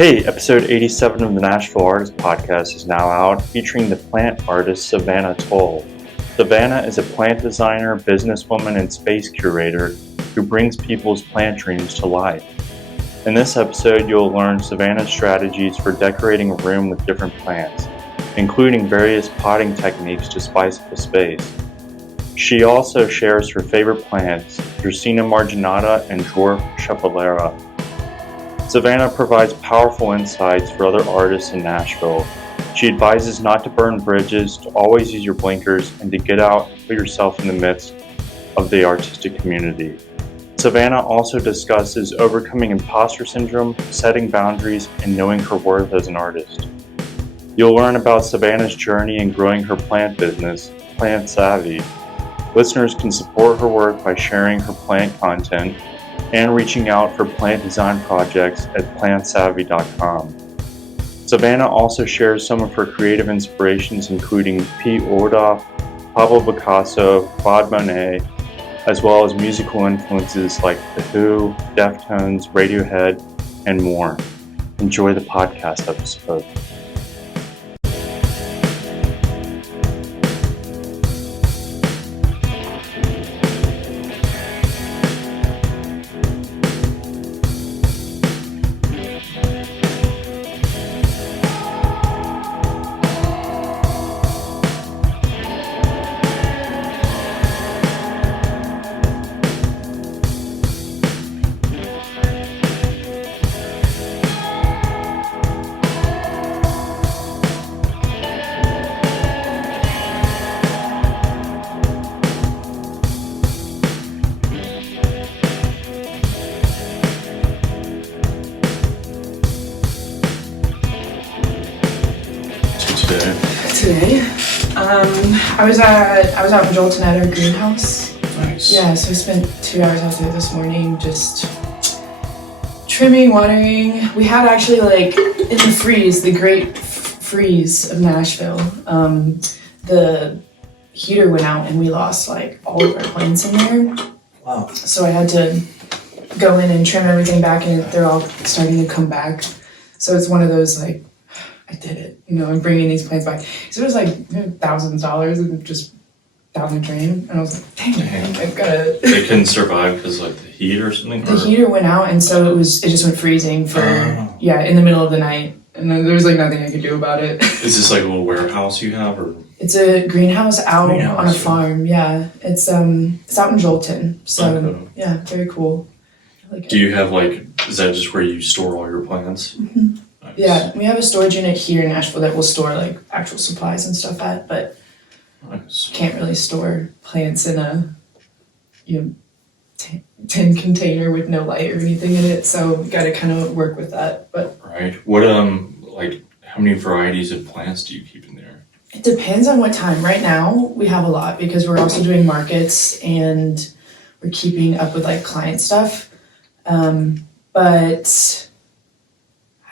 Hey, episode 87 of the Nashville Artist Podcast is now out, featuring the plant artist Savannah Toal. Savannah is a plant designer, businesswoman, and space curator who brings people's plant dreams to life. In this episode, you'll learn Savannah's strategies for decorating a room with different plants, including various potting techniques to spice up a space. She also shares her favorite plants, Dracaena Marginata and Dwarf Schefflera. Savannah provides powerful insights for other artists in Nashville. She advises not to burn bridges, to always use your blinkers, and to get out and put yourself in the midst of the artistic community. Savannah also discusses overcoming imposter syndrome, setting boundaries, and knowing her worth as an artist. You'll learn about Savannah's journey in growing her plant business, Plant Savvy. Listeners can support her work by sharing her plant content and reaching out for plant design projects at plantsavvy.com. Savannah also shares some of her creative inspirations, including Pete Ordoff, Pablo Picasso, Claude Monet, as well as musical influences like The Who, Deftones, Radiohead, and more. Enjoy the podcast episode. Today, I was out in Jolton at our greenhouse. Nice. Yeah, so I spent 2 hours out there this morning just trimming, watering. We had actually in the freeze, the great freeze of Nashville, the heater went out and we lost all of our plants in there. Wow. So I had to go in and trim everything back and they're all starting to come back. So it's one of those I did it, I'm bringing these plants back. So it was $thousands and just down the drain. And I was like, dang, I've got to. They couldn't survive because the heat or something? The heater went out and so it just went freezing for, in the middle of the night. And then there was nothing I could do about it. Is this a little warehouse you have or? It's a greenhouse out on a farm, yeah. It's out in Jolton. So, yeah, very cool. I like it. Do you have is that just where you store all your plants? Mm-hmm. Nice. Yeah, we have a storage unit here in Nashville that we'll store actual supplies and stuff at, but nice. Can't really store plants in a tin container with no light or anything in it. So we got to kind of work with that. But right, what how many varieties of plants do you keep in there? It depends on what time. Right now we have a lot because we're also doing markets and we're keeping up with client stuff. But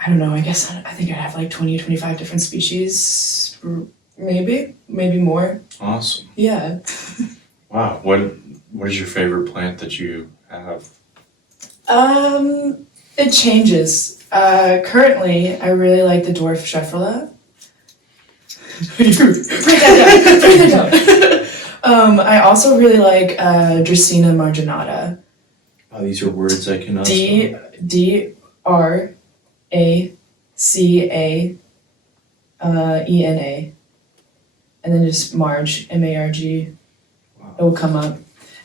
I don't know, I guess I think I'd have 20 or 25 different species, maybe more. Awesome. Yeah. Wow, what is your favorite plant that you have? It changes. Currently, I really like the Dwarf Schefflera. Break that down. I also really like Dracaena Marginata. Oh, these are words I cannot Dracaena. And then just Marg, M-A-R-G. Wow. It will come up.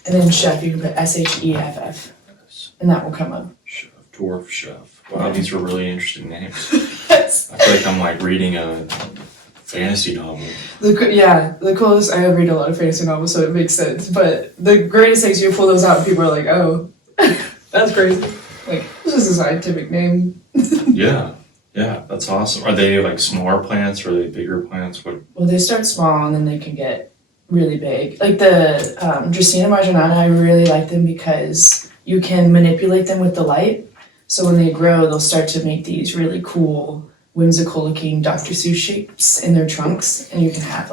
And then Chef, you can put S-H-E-F-F. And that will come up. Chef, Dwarf Chef. Wow, These are really interesting names. Yes. I feel like I'm reading a fantasy novel. The coolest, I read a lot of fantasy novels, so it makes sense. But the greatest things, you pull those out and people are like, oh, that's crazy. This is a scientific name. Yeah, that's awesome. Are they smaller plants or are they bigger plants? What? Well, they start small and then they can get really big. The Dracaena Marginata, I really like them because you can manipulate them with the light. So when they grow, they'll start to make these really cool, whimsical looking Dr. Seuss shapes in their trunks. And you can have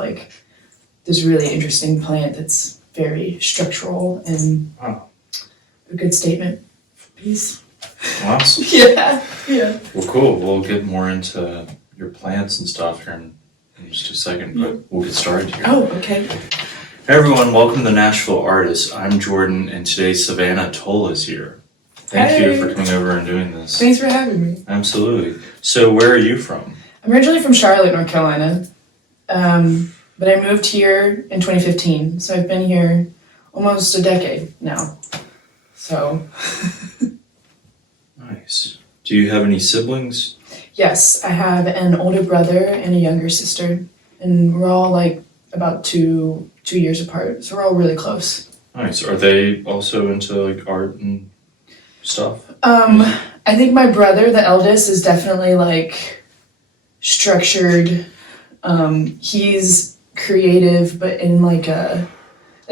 this really interesting plant that's very structural and a good statement piece. Awesome. Yeah. Yeah. Well, cool. We'll get more into your plants and stuff here in just a second, but we'll get started here. Oh, okay. Hey everyone, welcome to Nashville Artists. I'm Jordan, and today Savannah Toal is here. Thank you for coming over and doing this. Thanks for having me. Absolutely. So, where are you from? I'm originally from Charlotte, North Carolina, but I moved here in 2015, so I've been here almost a decade now. So. Nice. Do you have any siblings? Yes, I have an older brother and a younger sister, and we're all like about two years apart, so we're all really close. Nice. Are they also into like art and stuff? I think my brother, the eldest, is definitely like structured. He's creative, but in like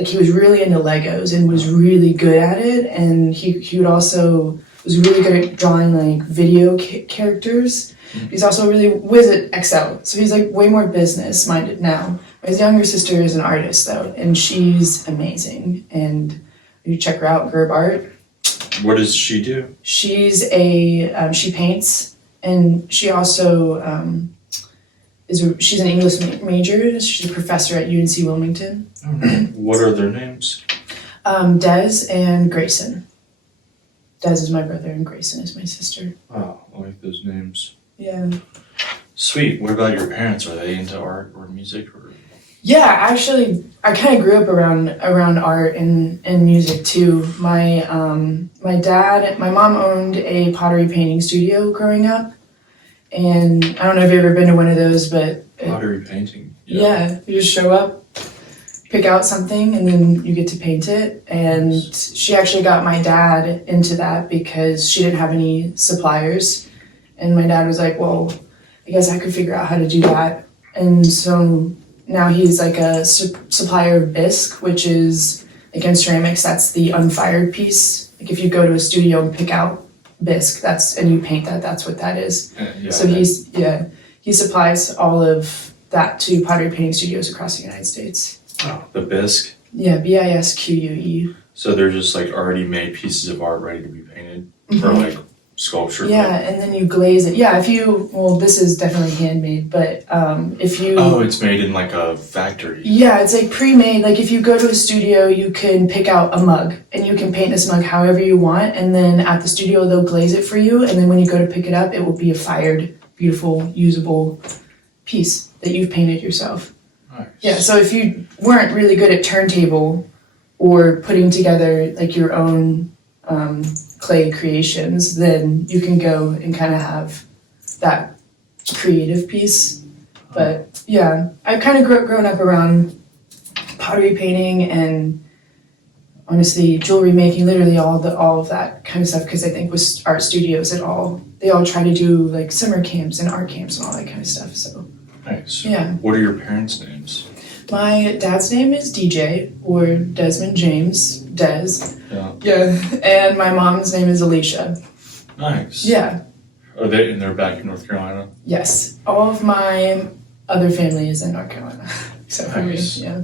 he was really into Legos and was really good at it, and he would also was really good at drawing like video characters. He's also really whiz at Excel, so he's like way more business minded now. His younger sister is an artist though, and she's amazing. And you check her out, Gerb Art. What does she do? She's she paints, and she also she's an English major. She's a professor at UNC Wilmington. What are their names? Des and Grayson. Des is my brother and Grayson is my sister. Wow, I like those names. Yeah. Sweet. What about your parents? Are they into art or music or? Yeah, actually, I kind of grew up around art and music too. My mom owned a pottery painting studio growing up, and I don't know if you've ever been to one of those, but Pottery painting. yeah, you just show up, pick out something, and then you get to paint it. And she actually got my dad into that because she didn't have any suppliers, and my dad was like, well, I guess I could figure out how to do that. And so now he's like a supplier of bisque, which is, like in ceramics, that's the unfired piece. Like if you go to a studio and pick out bisque, and you paint that, that's what that is. Yeah, So he supplies all of that to pottery painting studios across the United States. Oh, the bisque. Yeah, BISQUE. So they're just like already made pieces of art ready to be painted or like sculpture. Yeah, and then you glaze it. Yeah, this is definitely handmade, but if you... Oh, it's made in like a factory. Yeah, it's like pre-made. Like if you go to a studio, you can pick out a mug and you can paint this mug however you want, and then at the studio they'll glaze it for you, and then when you go to pick it up, it will be a fired, beautiful, usable piece that you've painted yourself. Nice. Yeah, so if you weren't really good at turntable or putting together like your own clay creations, then you can go and kind of have that creative piece. But yeah, I've kind of grown up around pottery painting and honestly jewelry making, literally all of that kind of stuff, because I think with art studios they all try to do like summer camps and art camps and all that kind of stuff. So Nice. yeah. What are your parents' names? My dad's name is DJ, or Desmond James, Des. Yeah. Yeah. And my mom's name is Alicia. Nice. Yeah. Are they're back in North Carolina? Yes. All of my other family is in North Carolina. Except for me. Nice. Yeah.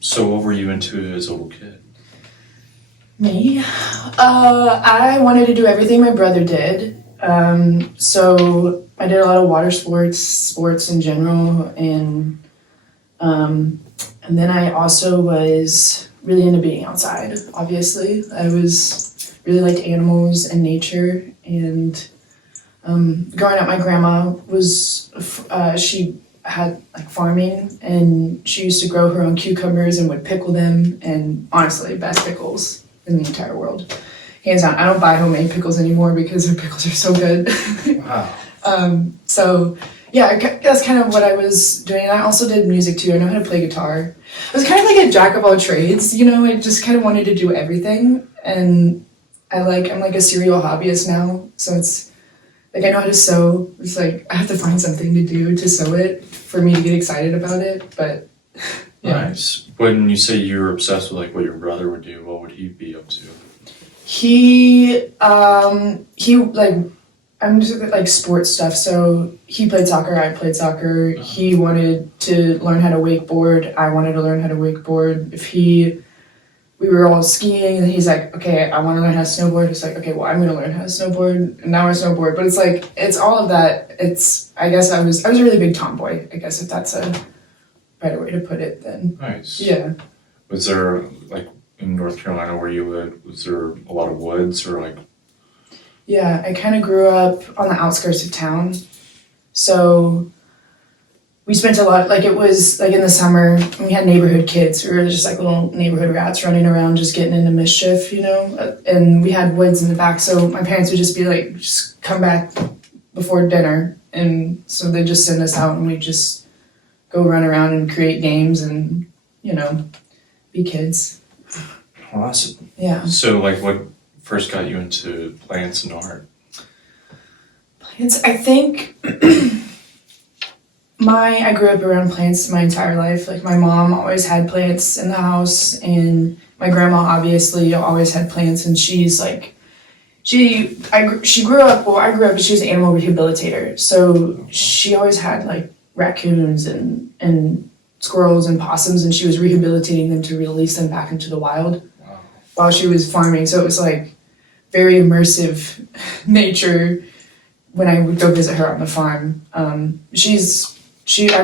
So what were you into as a little kid? Me? I wanted to do everything my brother did. So I did a lot of water sports in general, and then I also was really into being outside, obviously. I really liked animals and nature, and growing up, my grandma she had like farming, and she used to grow her own cucumbers and would pickle them, and honestly, best pickles in the entire world. Hands down. I don't buy homemade pickles anymore because their pickles are so good. Wow. So yeah, that's kind of what I was doing. And I also did music too. I know how to play guitar. I was kind of like a jack of all trades, I just kind of wanted to do everything. And I'm like a serial hobbyist now. So it's like, I know how to sew. It's like, I have to find something to do to sew it for me to get excited about it. But yeah. Nice. When you say you were obsessed with like what your brother would do, what would he be up to? He like, I'm just like sports stuff. So he played soccer, I played soccer. He wanted to learn how to wakeboard. I wanted to learn how to wakeboard. If he we were all skiing, and he's like, okay, I want to learn how to snowboard. It's like, okay, well, I'm going to learn how to snowboard, and now I snowboard. But it's like, it's all of that. I guess I was a really big tomboy, I guess, if that's a better way to put it, then. Nice. Yeah. Was there, like, in North Carolina where you lived, was there a lot of woods or like? Yeah, I kind of grew up on the outskirts of town. So we spent a lot, like it was like in the summer, we had neighborhood kids. We were just like little neighborhood rats running around just getting into mischief, and we had woods in the back. So my parents would just be like, just come back before dinner. And so they'd just send us out and we'd just go run around and create games and, be kids. Awesome. Yeah. So like what first got you into plants and art? Plants, I think I grew up around plants my entire life. Like my mom always had plants in the house, and my grandma obviously always had plants, and she's like, she grew up, well, I grew up, but she was an animal rehabilitator. So she always had like raccoons and squirrels and possums, and she was rehabilitating them to release them back into the wild while she was farming. So it was like very immersive nature when I would go visit her on the farm. I'm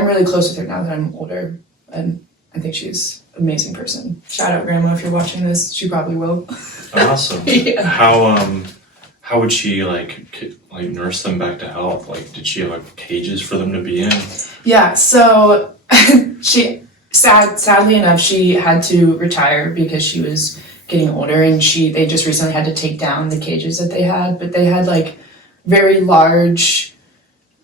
really close with her now that I'm older, and I think she's an amazing person. Shout out grandma if you're watching this. She probably will. Awesome. Yeah. How would she like nurse them back to health? Like, did she have like cages for them to be in? Yeah, so sadly enough, she had to retire because she was getting older, and they just recently had to take down the cages that they had, but they had like very large,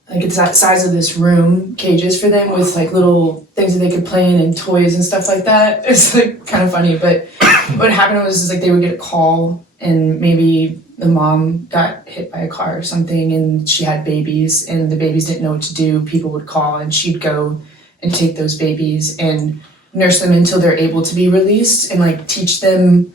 like it's that size of this room, cages for them with like little things that they could play in and toys and stuff like that. It's like kind of funny, but what happened was like they would get a call and maybe the mom got hit by a car or something and she had babies and the babies didn't know what to do. People would call and she'd go and take those babies and nurse them until they're able to be released and like teach them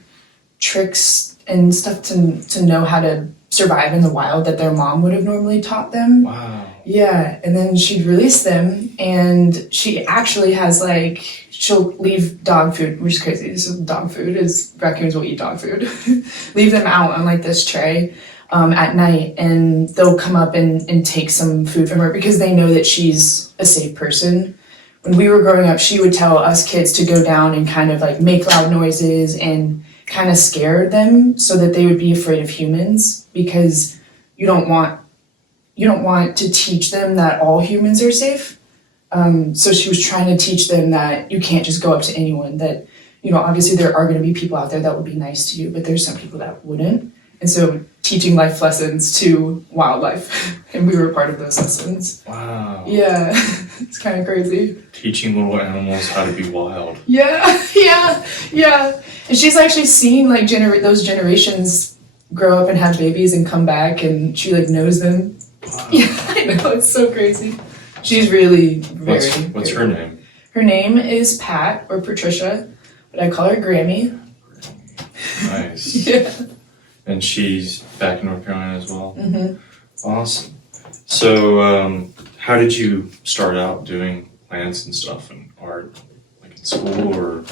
tricks and stuff to know how to survive in the wild that their mom would have normally taught them. Wow. Yeah, and then she'd release them, and she actually has like, she'll leave dog food, which is crazy. So dog food is, raccoons will eat dog food. Leave them out on like this tray at night, and they'll come up and take some food from her because they know that she's a safe person. When we were growing up, she would tell us kids to go down and kind of like make loud noises and kind of scare them so that they would be afraid of humans, because you don't want to teach them that all humans are safe. So she was trying to teach them that you can't just go up to anyone, that, obviously there are going to be people out there that would be nice to you, but there's some people that wouldn't. And so teaching life lessons to wildlife, and we were part of those lessons. Wow. Yeah, it's kind of crazy. Teaching little animals how to be wild. Yeah. And she's actually seen like those generations grow up and have babies and come back, and she like knows them. Wow. Yeah, I know, it's so crazy. She's really very. What's her name? Her name is Pat or Patricia, but I call her Grammy. Nice. Yeah. And she's back in North Carolina as well? Mm-hmm. Awesome. So how did you start out doing plants and stuff and art? Like in school or?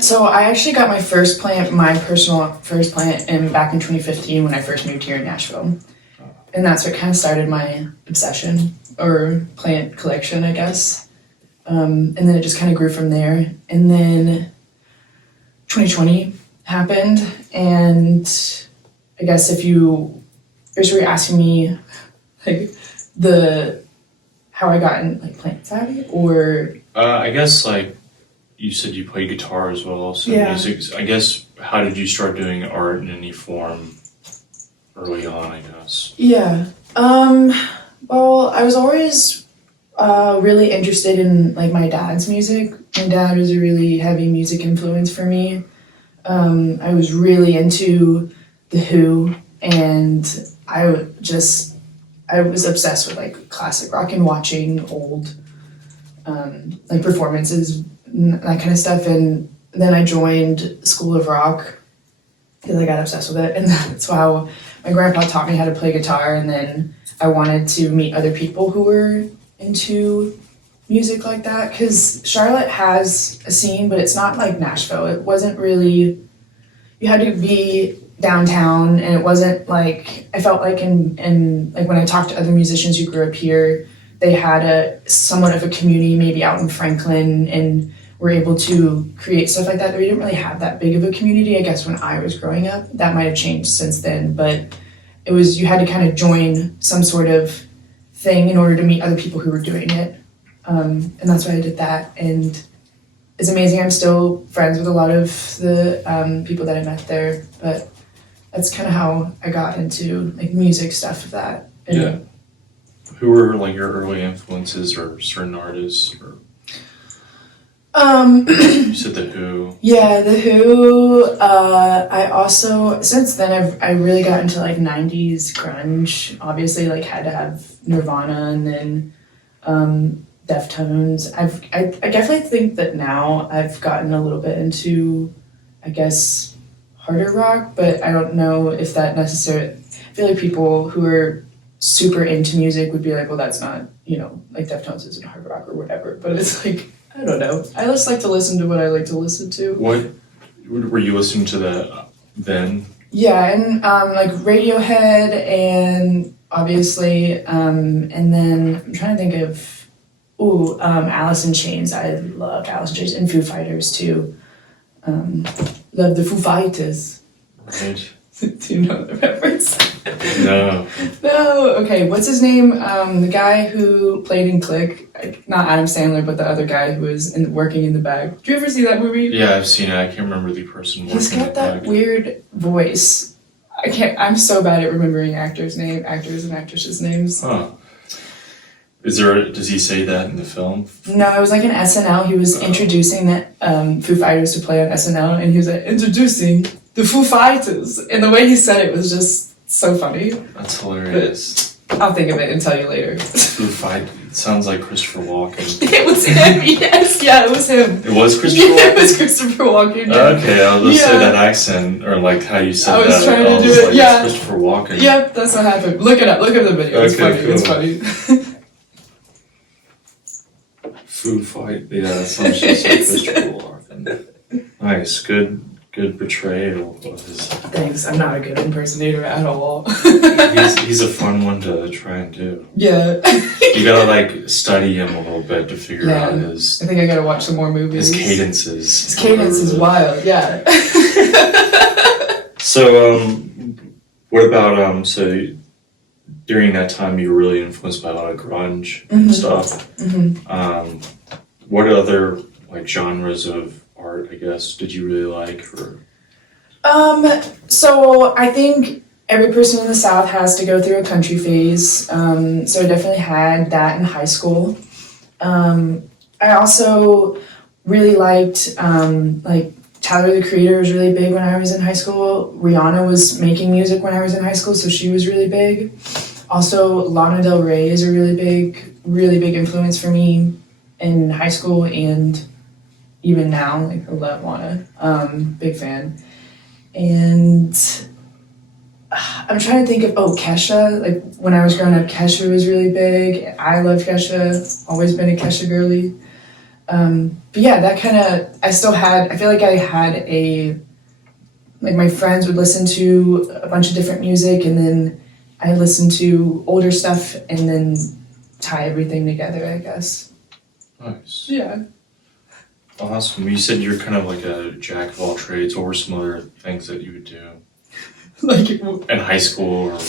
So I actually got my personal first plant back in 2015 when I first moved here in Nashville. And that's what kind of started my obsession or plant collection, I guess. And then it just kind of grew from there. And then 2020 happened, and I guess if you were asking me like how I got in like plant savvy, or I guess like you said you play guitar as well, so yeah. Music, I guess, how did you start doing art in any form early on, I guess? Yeah. Well, I was always really interested in like my dad's music. My dad was a really heavy music influence for me. I was really into The Who, and I was obsessed with like classic rock and watching old like performances, that kind of stuff. And then I joined School of Rock because I got obsessed with it, and that's how my grandpa taught me how to play guitar. And then I wanted to meet other people who were into music like that, because Charlotte has a scene, but it's not like Nashville. It wasn't really, you had to be downtown, and it wasn't like, I felt like in like when I talked to other musicians who grew up here, they had a somewhat of a community maybe out in Franklin and were able to create stuff like that. We didn't really have that big of a community, I guess, when I was growing up. That might have changed since then, but it was, you had to kind of join some sort of thing in order to meet other people who were doing it. And that's why I did that. And it's amazing. I'm still friends with a lot of the people that I met there, but that's kind of how I got into like music stuff of that. And yeah. Who were like your early influences or certain artists or you said The Who. Yeah, The Who. I also, since then, I really got into like 90s grunge. Obviously, like had to have Nirvana and then Deftones. I definitely think that now I've gotten a little bit into, I guess, harder rock, but I don't know if that necessarily, I feel like people who are super into music would be like, well, that's not, you know, like Deftones isn't hard rock or whatever, but it's like, I don't know. I just like to listen to what I like to listen to. What were you listening to that then? Yeah, and like Radiohead and obviously, and then I'm trying to think of, Alice in Chains. I loved Alice in Chains and Foo Fighters too. Love the Foo Fighters. Right. Do you know the reference? No. No. Okay, what's his name? The guy who played in Click, not Adam Sandler, but the other guy who was working in the bag. Did you ever see that movie? Yeah, I've seen it. I can't remember the person working. He's got that weird voice. I'm so bad at remembering actors and actresses' names. Huh. Does he say that in the film? No, it was like an SNL. He was introducing the Foo Fighters to play on SNL, and he was like, introducing the Foo Fighters. And the way he said it was just so funny. That's hilarious. But I'll think of it and tell you later. Foo Fighters. It sounds like Christopher Walken. It was him, yes. Yeah, it was him. It was Christopher Walken? It was Christopher Walken. Yeah. Okay, I'll just say that accent, or like how you said that. I was trying to do it, like, yeah. It's Christopher Walken. Yep, that's what happened. Look it up. Look at the video. It's Okay, funny. cool. It's funny. Foo Fight. Yeah, that sounds just like Christopher Walken. Nice, good portrayal of his. Thanks. I'm not a good impersonator at all. He's a fun one to try and do. Yeah. You gotta like study him a little bit to figure out his. I think I gotta watch some more movies. His cadences. His cadence is wild. Yeah. So, what about so during that time you were really influenced by a lot of grunge stuff. Mm-hmm. What other like genres of art, I guess, did you really like? Or so I think every person in the South has to go through a country phase. So I definitely had that in high school. I also really liked like Tyler the Creator was really big when I was in high school. Rihanna was making music when I was in high school, so she was really big. Also, Lana Del Rey is a really big influence for me in high school and even now. Like, I love Lana. Big fan. And I'm trying to think of, Kesha. Like, when I was growing up, Kesha was really big. I loved Kesha. Always been a Kesha girly. But yeah, that kind of, I feel like I had like my friends would listen to a bunch of different music, and then I listened to older stuff and then tie everything together, I guess. Nice. Yeah. Awesome. You said you're kind of like a jack of all trades. What were some other things that you would do? Like in high school or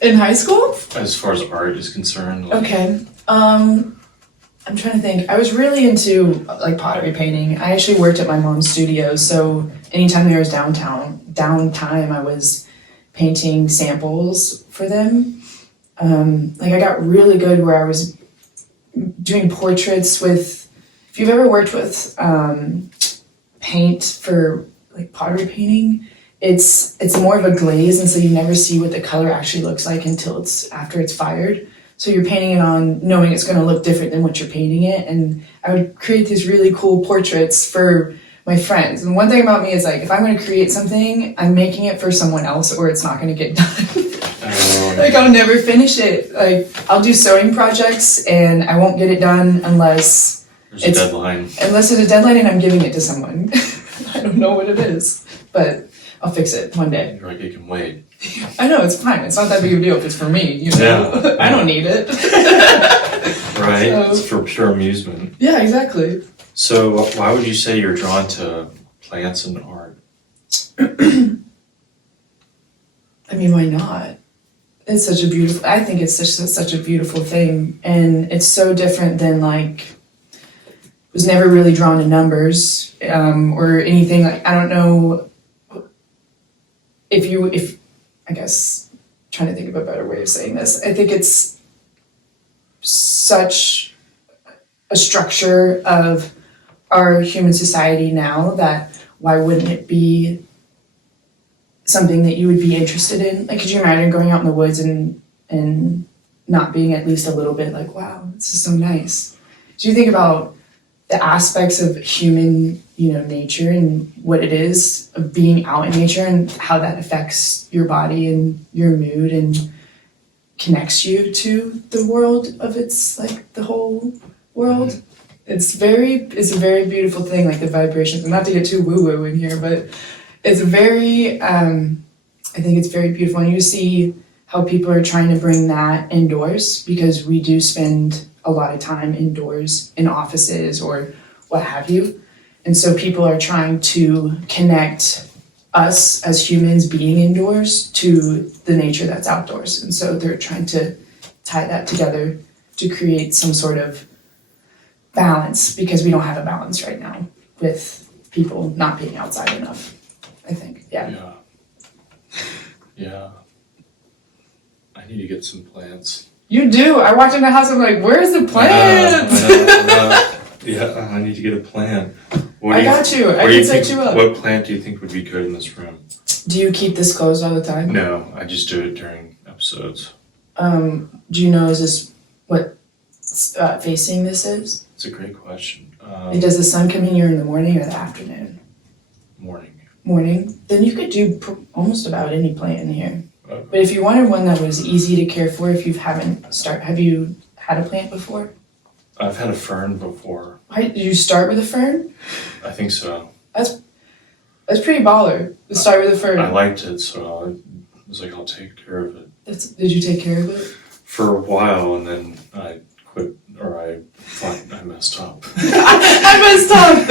in high school? as far as art is concerned? Like, Okay. I'm trying to think. I was really into like pottery painting. I actually worked at my mom's studio, so anytime there was downtime, I was painting samples for them. Like I got really good where I was doing portraits with, if you've ever worked with paint for like pottery painting, it's more of a glaze, and so you never see what the color actually looks like until after it's fired. So you're painting it on knowing it's going to look different than what you're painting it. And I would create these really cool portraits for my friends. And one thing about me is like, if I'm going to create something, I'm making it for someone else or it's not going to get done. Oh, Like, I'll never finish it. Like, I'll do sewing projects and I won't get it done unless There's a deadline. Unless there's a deadline and I'm giving it to someone. I don't know what it is, but I'll fix it one day. You're like, it can wait. I know, it's fine. It's not that big of a deal if it's for me, you know? Yeah. I don't need it. Right? So- It's for pure amusement. Yeah, exactly. So why would you say you're drawn to plants and art? I mean, why not? It's such a beautiful, I think it's such a beautiful thing. And it's so different than like, was never really drawn to numbers or anything. Like, I don't know if I guess, trying to think of a better way of saying this. I think it's such a structure of our human society now that why wouldn't it be something that you would be interested in? Like, could you imagine going out in the woods and not being at least a little bit like, wow, this is so nice? Do you think about the aspects of human, nature and what it is of being out in nature and how that affects your body and your mood and connects you to the world of its, like, the whole world? It's a very beautiful thing, like the vibrations. And not to get too woo-woo in here, but it's very, I think it's very beautiful. And you see how people are trying to bring that indoors, because we do spend a lot of time indoors in offices or what have you. And so people are trying to connect us as humans being indoors to the nature that's outdoors. And so they're trying to tie that together to create some sort of balance, because we don't have a balance right now with people not being outside enough, I think. Yeah. Yeah. I need to get some plants. You do. I walked in the house, I'm like, where's the plants? I know. Yeah, I need to get a plant. I got you. I can set you up. What plant do you think would be good in this room? Do you keep this closed all the time? No, I just do it during episodes. Do you know, is this what facing this is? It's a great question. And does the sun come in here in the morning or the afternoon? Morning. Morning? Then you could do almost about any plant in here. Okay. But if you wanted one that was easy to care for, if you have you had a plant before? I've had a fern before. Did you start with a fern? I think so. That's pretty baller. To start with a fern. I liked it, so I was like, I'll take care of it. Did you take care of it? For a while, and then I quit, or I thought I messed up. I messed up.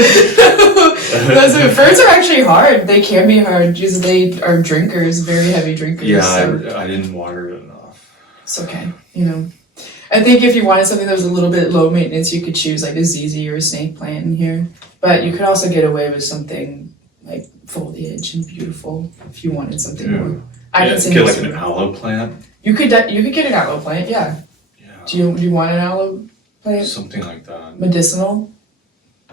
Those ferns are actually hard. They can be hard because they are drinkers, very heavy drinkers. Yeah, so. I didn't water it enough. It's okay, I think if you wanted something that was a little bit low maintenance, you could choose like a ZZ or a snake plant in here. But you could also get away with something like foliage and beautiful if you wanted something more. I could get like an aloe plant. You could get an aloe plant, yeah. Yeah. Do you want an aloe plant? Something like that. Medicinal?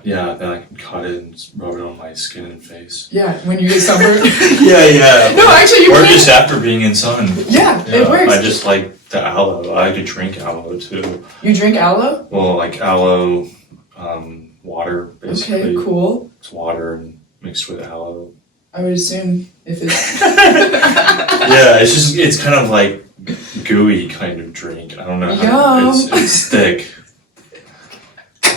Yeah, then I can cut it and rub it on my skin and face. Yeah, when you get sunburned. Yeah. No, actually, you Or can. just after being in sun. Yeah, it works. I just like the aloe. I like to drink aloe too. You drink aloe? Well, like aloe water, basically. Okay, cool. It's water and mixed with aloe. I would assume if it's... Yeah, it's kind of like gooey kind of drink. I don't know. Yum. It's thick.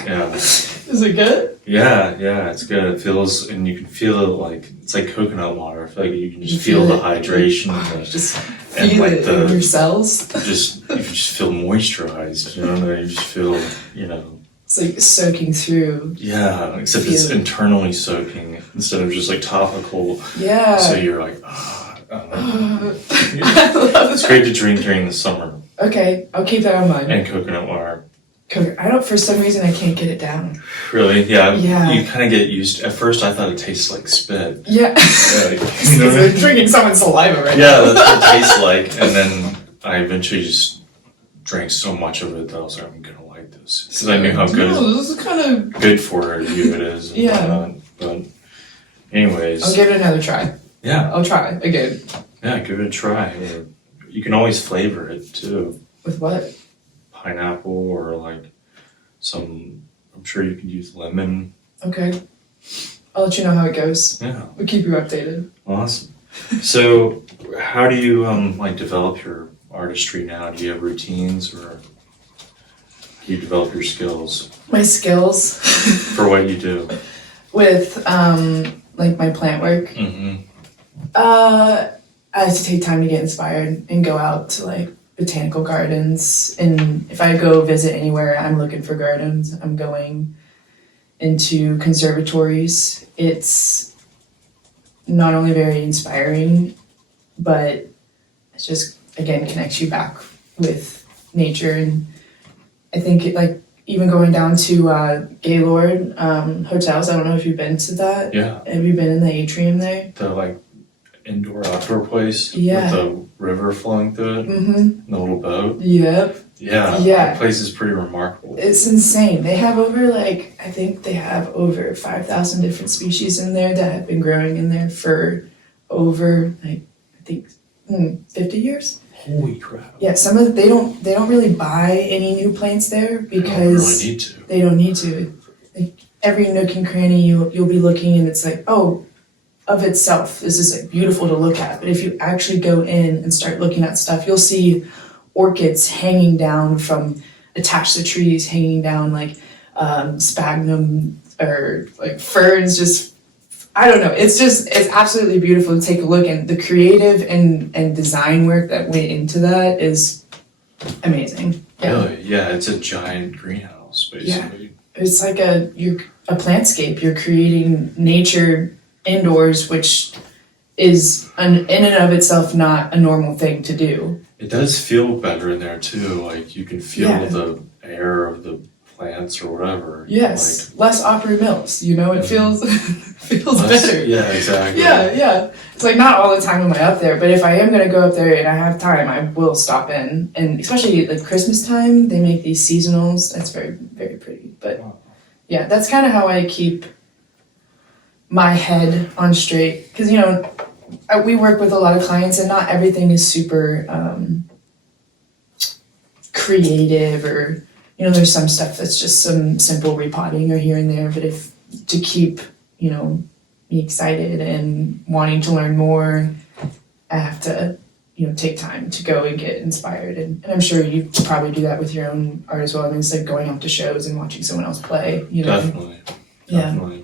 Yeah. Is it good? Yeah, it's good. It feels, and you can feel it like, it's like coconut water. I feel like you can just You feel the it. hydration. You just and feel like it in your cells. you just feel moisturized, You just feel, It's like soaking through. Yeah, except it's internally soaking instead of just like topical. Yeah. So you're like, I don't know. I love It's great to drink during the summer. Okay, I'll keep that in mind. And coconut water. For some reason, I can't get it down. Really? Yeah. Yeah. You kind of get used. At first, I thought it tastes like spit. Yeah. Because They're drinking someone's saliva right Yeah, now. that's what it tastes like. And then I eventually just drank so much of it that I was like, I'm gonna like this, because I knew how this is kind of good for you it is. And Yeah. whatnot. But anyways. I'll give it another try. Yeah. I'll try again. Yeah, give it a try. Or you can always flavor it too. With what? Pineapple or like I'm sure you could use lemon. Okay. I'll let you know how it goes. Yeah. We'll keep you updated. Awesome. So how do you like develop your artistry now? Do you have routines, or do you develop your skills My skills for what you do? with like my plant work. Mm-hmm. I have to take time to get inspired and go out to like botanical gardens. And if I go visit anywhere, I'm looking for gardens. I'm going into conservatories. It's not only very inspiring, but it just, again, connects you back with nature. And I think it, like, even going down to Gaylord hotels, I don't know if you've been to that. Yeah. Have you been in the atrium there? The like indoor outdoor place Yeah. with the river flowing through it, Mm-hmm. and the little boat. Yep. Yeah. Yeah. That place is pretty remarkable. It's insane. They have over I think they have over 5,000 different species in there that have been growing in there for over, I think, 50 years. Holy crap. Yeah, some of they don't really buy any new plants there They don't because really need to. they don't need to. Like every nook and cranny you'll be looking and it's like, oh, of itself, this is like beautiful to look at. But if you actually go in and start looking at stuff, you'll see orchids hanging down from attached to trees, hanging down like sphagnum or like ferns, just I don't know. It's absolutely beautiful to take a look, and the creative and design work that went into that is amazing. Yeah. Really? Yeah, it's a giant greenhouse, basically. It's like a plantscape. You're creating nature indoors, which is in and of itself not a normal thing to do. It does feel better in there too. Like you can feel Yeah. the air of the plants or whatever. Yes, less Opry Mills. It feels feels Less- better. Yeah, exactly. Yeah. It's like not all the time am I up there, but if I am gonna go up there and I have time, I will stop in. And especially like Christmas time, they make these seasonals. That's very, very pretty. But yeah, that's kind of how I keep my head on straight. Because we work with a lot of clients, and not everything is super creative, or there's some stuff that's just some simple repotting or here and there. But if to keep me excited and wanting to learn more, I have to take time to go and get inspired. And I'm sure you probably do that with your own art as well. I mean, it's like going out to shows and watching someone else play. Definitely. Yeah. Definitely.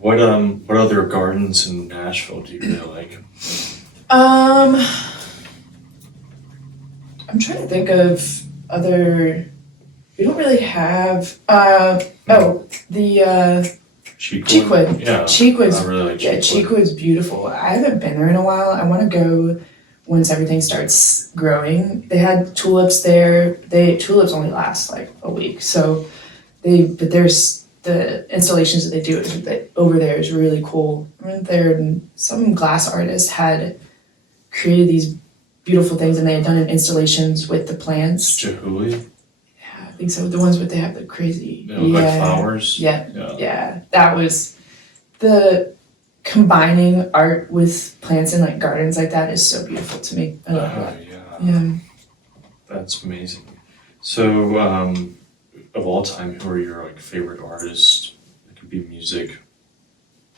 What other gardens in Nashville do you really like? I'm trying to think of other. We don't really have. The Cheekwood. Yeah. Cheekwood's I really like yeah, Cheekwood's beautiful. I haven't been there in a while. I want to go once everything starts growing. They had tulips there. Tulips only last like a week, but there's the installations that they do over there is really cool. I went there and some glass artist had created these beautiful things, and they had done installations with the plants. Chihuly? I think so. The ones where they have the crazy, Like flowers? Yeah. That was the combining art with plants in like gardens like that is so beautiful to me. I love that. Yeah. That's amazing. So, of all time, who are your like favorite artists? It could be music,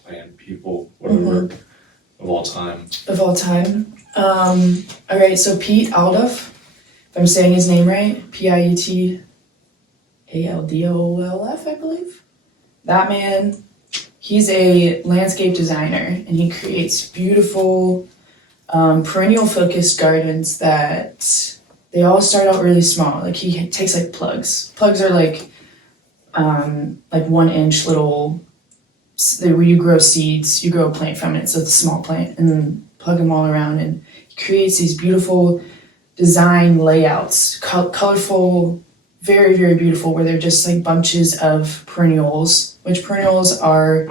plant, people, whatever. Of all time. Of all time. All right. So Pete Alduff, if I'm saying his name right, PIET. ALDOLF, I believe. That man, he's a landscape designer, and he creates beautiful, perennial focused gardens that they all start out really small. Like he takes like plugs. Plugs are like 1 inch little, where you grow seeds, you grow a plant from it. So it's a small plant, and then plug them all around, and he creates these beautiful design layouts, colorful, very, very beautiful, where they're just like bunches of perennials, which perennials are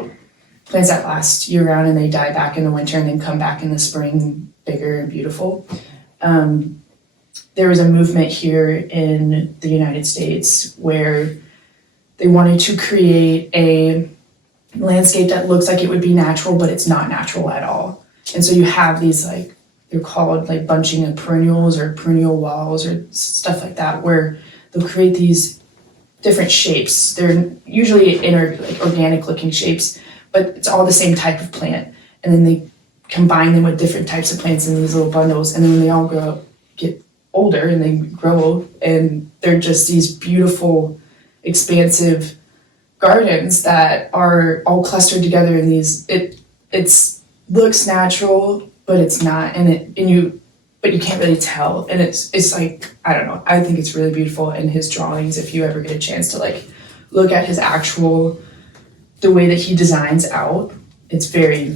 plants that last year round and they die back in the winter and then come back in the spring bigger and beautiful. There was a movement here in the United States where they wanted to create a landscape that looks like it would be natural, but it's not natural at all. And so you have these they're called like bunching of perennials or perennial walls or stuff like that, where they'll create these different shapes. They're usually organic looking shapes, but it's all the same type of plant. And then they combine them with different types of plants in these little bundles, and then when they all get older and they grow, and they're just these beautiful, expansive gardens that are all clustered together in these. It's looks natural, but it's not, but you can't really tell, and it's like, I don't know. I think it's really beautiful, and his drawings, if you ever get a chance to like look at his actual, the way that he designs out, it's very,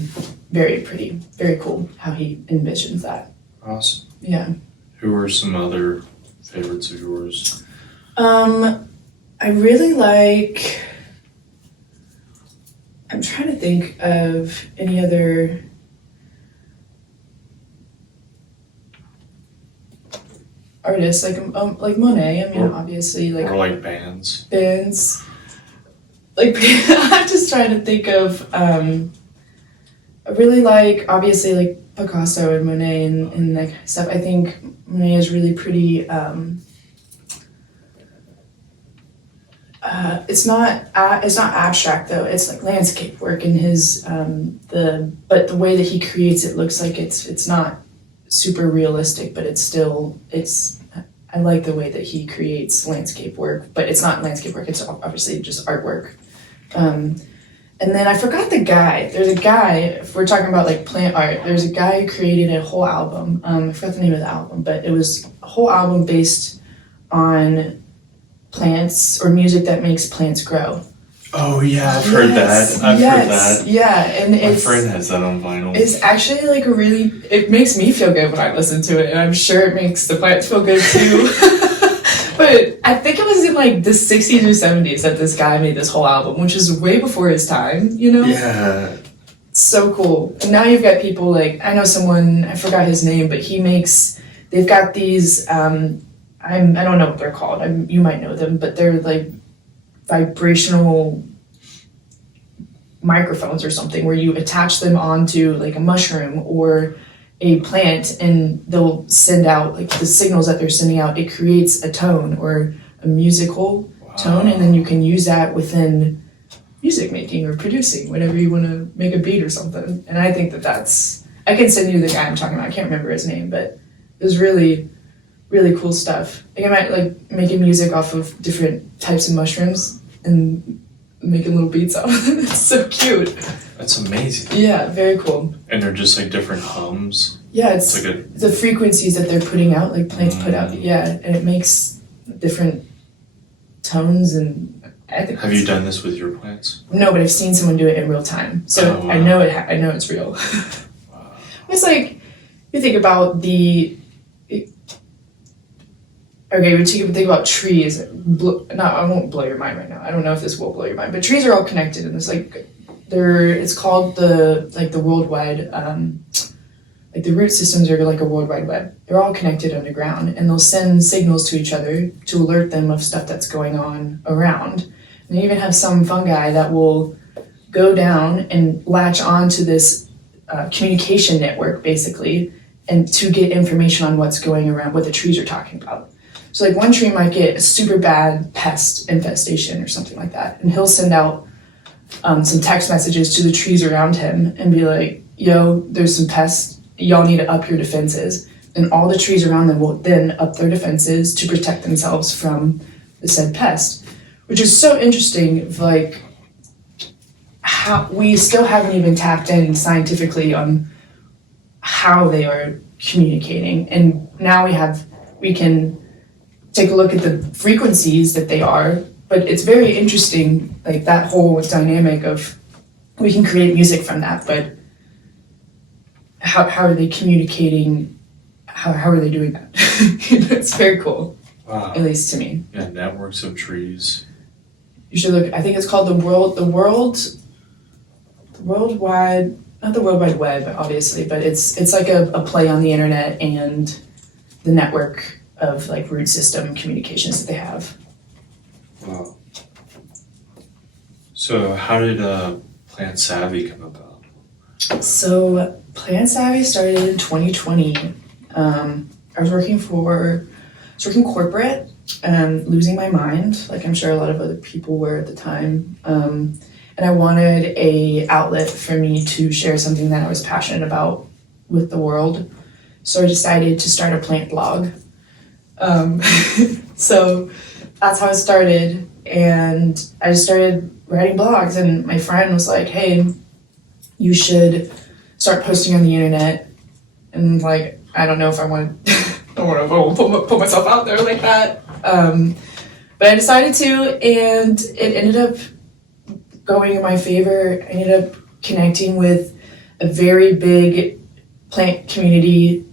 very pretty, very cool how he envisions that. Awesome. Yeah. Who are some other favorites of yours? I really like, I'm trying to think of any other artists, like Monet. I mean, obviously, like, or like bands. Like, I'm just trying to think of, I really like, obviously, like Picasso and Monet and like stuff. I think Monet is really pretty, it's not abstract though. It's like landscape work, and his but the way that he creates it looks like it's not super realistic, but I like the way that he creates landscape work, but it's not landscape work. It's obviously just artwork. And then I forgot the guy. There's a guy, if we're talking about like plant art, there's a guy who created a whole album. I forgot the name of the album, but it was a whole album based on plants or music that makes plants grow. Oh yeah, I've heard that. I've heard that. Yeah, and my friend has that on vinyl. It's actually like it makes me feel good when I listen to it, and I'm sure it makes the plants feel good too. But I think it was in like the 60s or 70s that this guy made this whole album, which is way before his time, you know? Yeah. So cool. And now you've got people like, I know someone, I forgot his name, but they've got these, I don't know what they're called. You might know them, but they're like vibrational microphones or something where you attach them onto like a mushroom or a plant, and they'll send out like the signals that they're sending out. It creates a tone or a musical tone, and then you can use that within music making or producing, whenever you want to make a beat or something. And I think that's, I can send you the guy I'm talking about. I can't remember his name, but it was really, really cool stuff. Like I might like making music off of different types of mushrooms and making little beats out of them. It's so cute. That's amazing. Yeah, very cool. And they're just like different hums. Yeah, it's like the frequencies that they're putting out, like plants put out. Yeah, and it makes different tones, and I think. Have you done this with your plants? No, but I've seen someone do it in real time, so I know it. I know it's real. Wow. It's like you think about okay, we think about trees. I won't blow your mind right now. I don't know if this will blow your mind, but trees are all connected, and it's like it's called the worldwide, like the root systems are like a world wide web. They're all connected underground, and they'll send signals to each other to alert them of stuff that's going on around. And they even have some fungi that will go down and latch onto this communication network, basically, and to get information on what's going around, what the trees are talking about. So like one tree might get a super bad pest infestation or something like that, and he'll send out some text messages to the trees around him and be like, yo, there's some pests, y'all need to up your defenses. And all the trees around them will then up their defenses to protect themselves from the said pest, which is so interesting. Like, how we still haven't even tapped in scientifically on how they are communicating. And now we can take a look at the frequencies that they are. But it's very interesting, like that whole dynamic of, we can create music from that, but how are they communicating? How are they doing that? It's very cool. Wow. At least to me. Yeah, networks of trees. You should look. I think it's called the worldwide, not the World Wide Web, obviously, but it's like a play on the internet and the network of like root system communications that they have. Wow. So how did Plant Savvy come about? So Plant Savvy started in 2020. I was working corporate, losing my mind, like I'm sure a lot of other people were at the time. and I wanted a outlet for me to share something that I was passionate about with the world. So I decided to start a plant blog. So that's how it started, and I just started writing blogs, and my friend was like, hey, you should start posting on the internet. And like, I don't know if I want to put myself out there like that. But I decided to, and it ended up going in my favor. I ended up connecting with a very big plant community,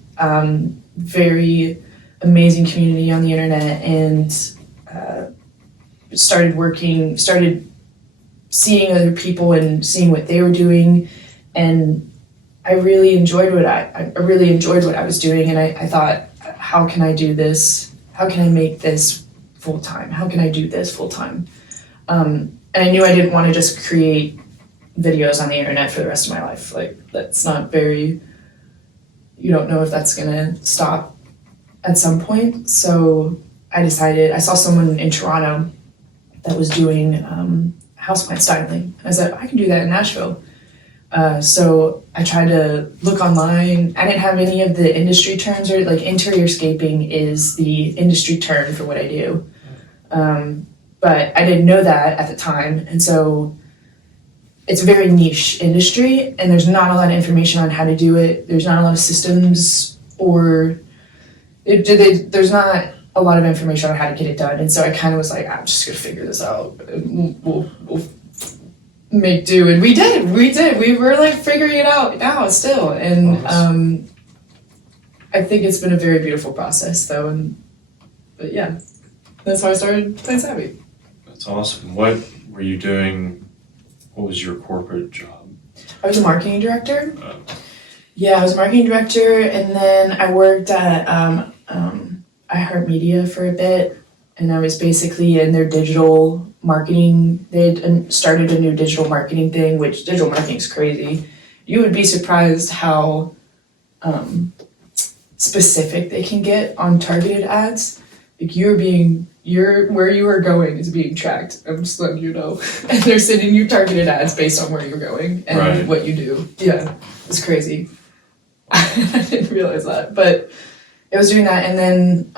very amazing community on the internet, and started seeing other people and seeing what they were doing, and I really enjoyed what I was doing, and I thought, how can I do this? How can I make this full time? How can I do this full time? And I knew I didn't want to just create videos on the internet for the rest of my life. Like, that's not very, you don't know if that's gonna stop at some point. So I decided, I saw someone in Toronto that was doing houseplant styling. I said, I can do that in Nashville. So I tried to look online. I didn't have any of the industry terms, or like interior scaping is the industry term for what I do. But I didn't know that at the time. And so it's a very niche industry, and there's not a lot of information on how to do it. There's not a lot of systems, or there's not a lot of information on how to get it done. And so I kind of was like, I'm just gonna figure this out. We'll make do, and we did. We were like figuring it out now still, and I think it's been a very beautiful process though. But yeah, that's how I started Plant Savvy. That's awesome. What were you doing? What was your corporate job? I was a marketing director. Yeah, I was a marketing director, and then I worked at iHeartMedia for a bit, and I was basically in their digital marketing. They had started a new digital marketing thing, which digital marketing is crazy. You would be surprised how specific they can get on targeted ads. Like, where you are going is being tracked. I'm just letting you know. And they're sending you targeted ads based on where you're going and what you do. Yeah, it's crazy. I didn't realize that, but I was doing that, and then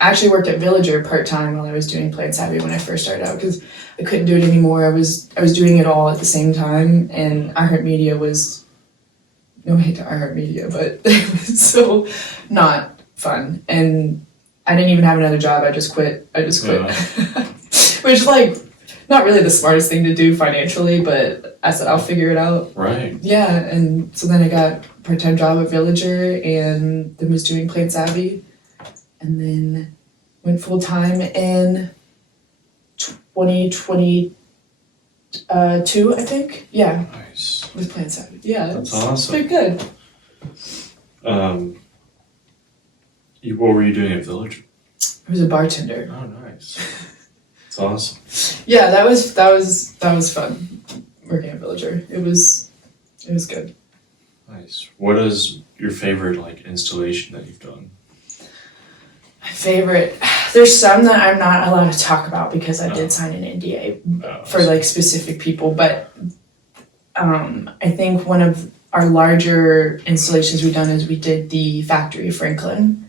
I actually worked at Villager part-time while I was doing Plant Savvy when I first started out, because I couldn't do it anymore. I was doing it all at the same time, and iHeartMedia was, no hate to iHeartMedia, but it was so not fun, and I didn't even have another job. I just quit. Yeah. Which, like, not really the smartest thing to do financially, but I said, I'll figure it out. Right. Yeah, and so then I got a part-time job at Villager, and then was doing Plant Savvy, and then went full-time in 2022, I think. Yeah. Nice. With Plant Savvy. Yeah, That's it's awesome. been good. What were you doing at Village? I was a bartender. Oh, nice. That's awesome. Yeah, that was fun working at Villager. It was good. Nice. What is your favorite installation that you've done? My favorite. There's some that I'm not allowed to talk about because I did sign an NDA for specific people, but I think one of our larger installations we've done is we did the factory Franklin.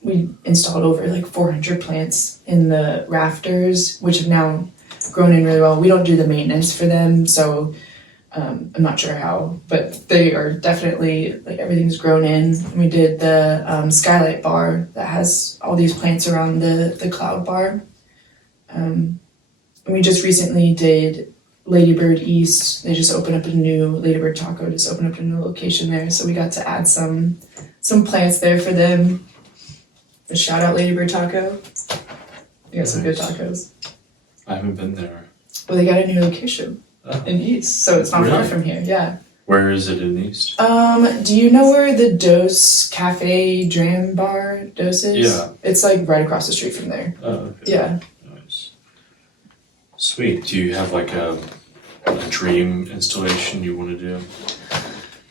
We installed over 400 plants in the rafters, which have now grown in really well. We don't do the maintenance for them, so I'm not sure how, but they are definitely, everything's grown in. We did the skylight bar that has all these plants around the cloud bar. And we just recently did Ladybird East. They just opened up a new, Ladybird Taco just opened up a new location there, so we got to add some plants there for them. A shout out Ladybird Taco. They got some good tacos. I haven't been there. Well, they got a new location in East, so it's not far from here. Yeah. Where is it in East? Do you know where the Dose Cafe Dram Bar Dose is? Yeah. It's right across the street from there. Oh, okay. Yeah. Nice. Sweet. Do you have a dream installation you want to do?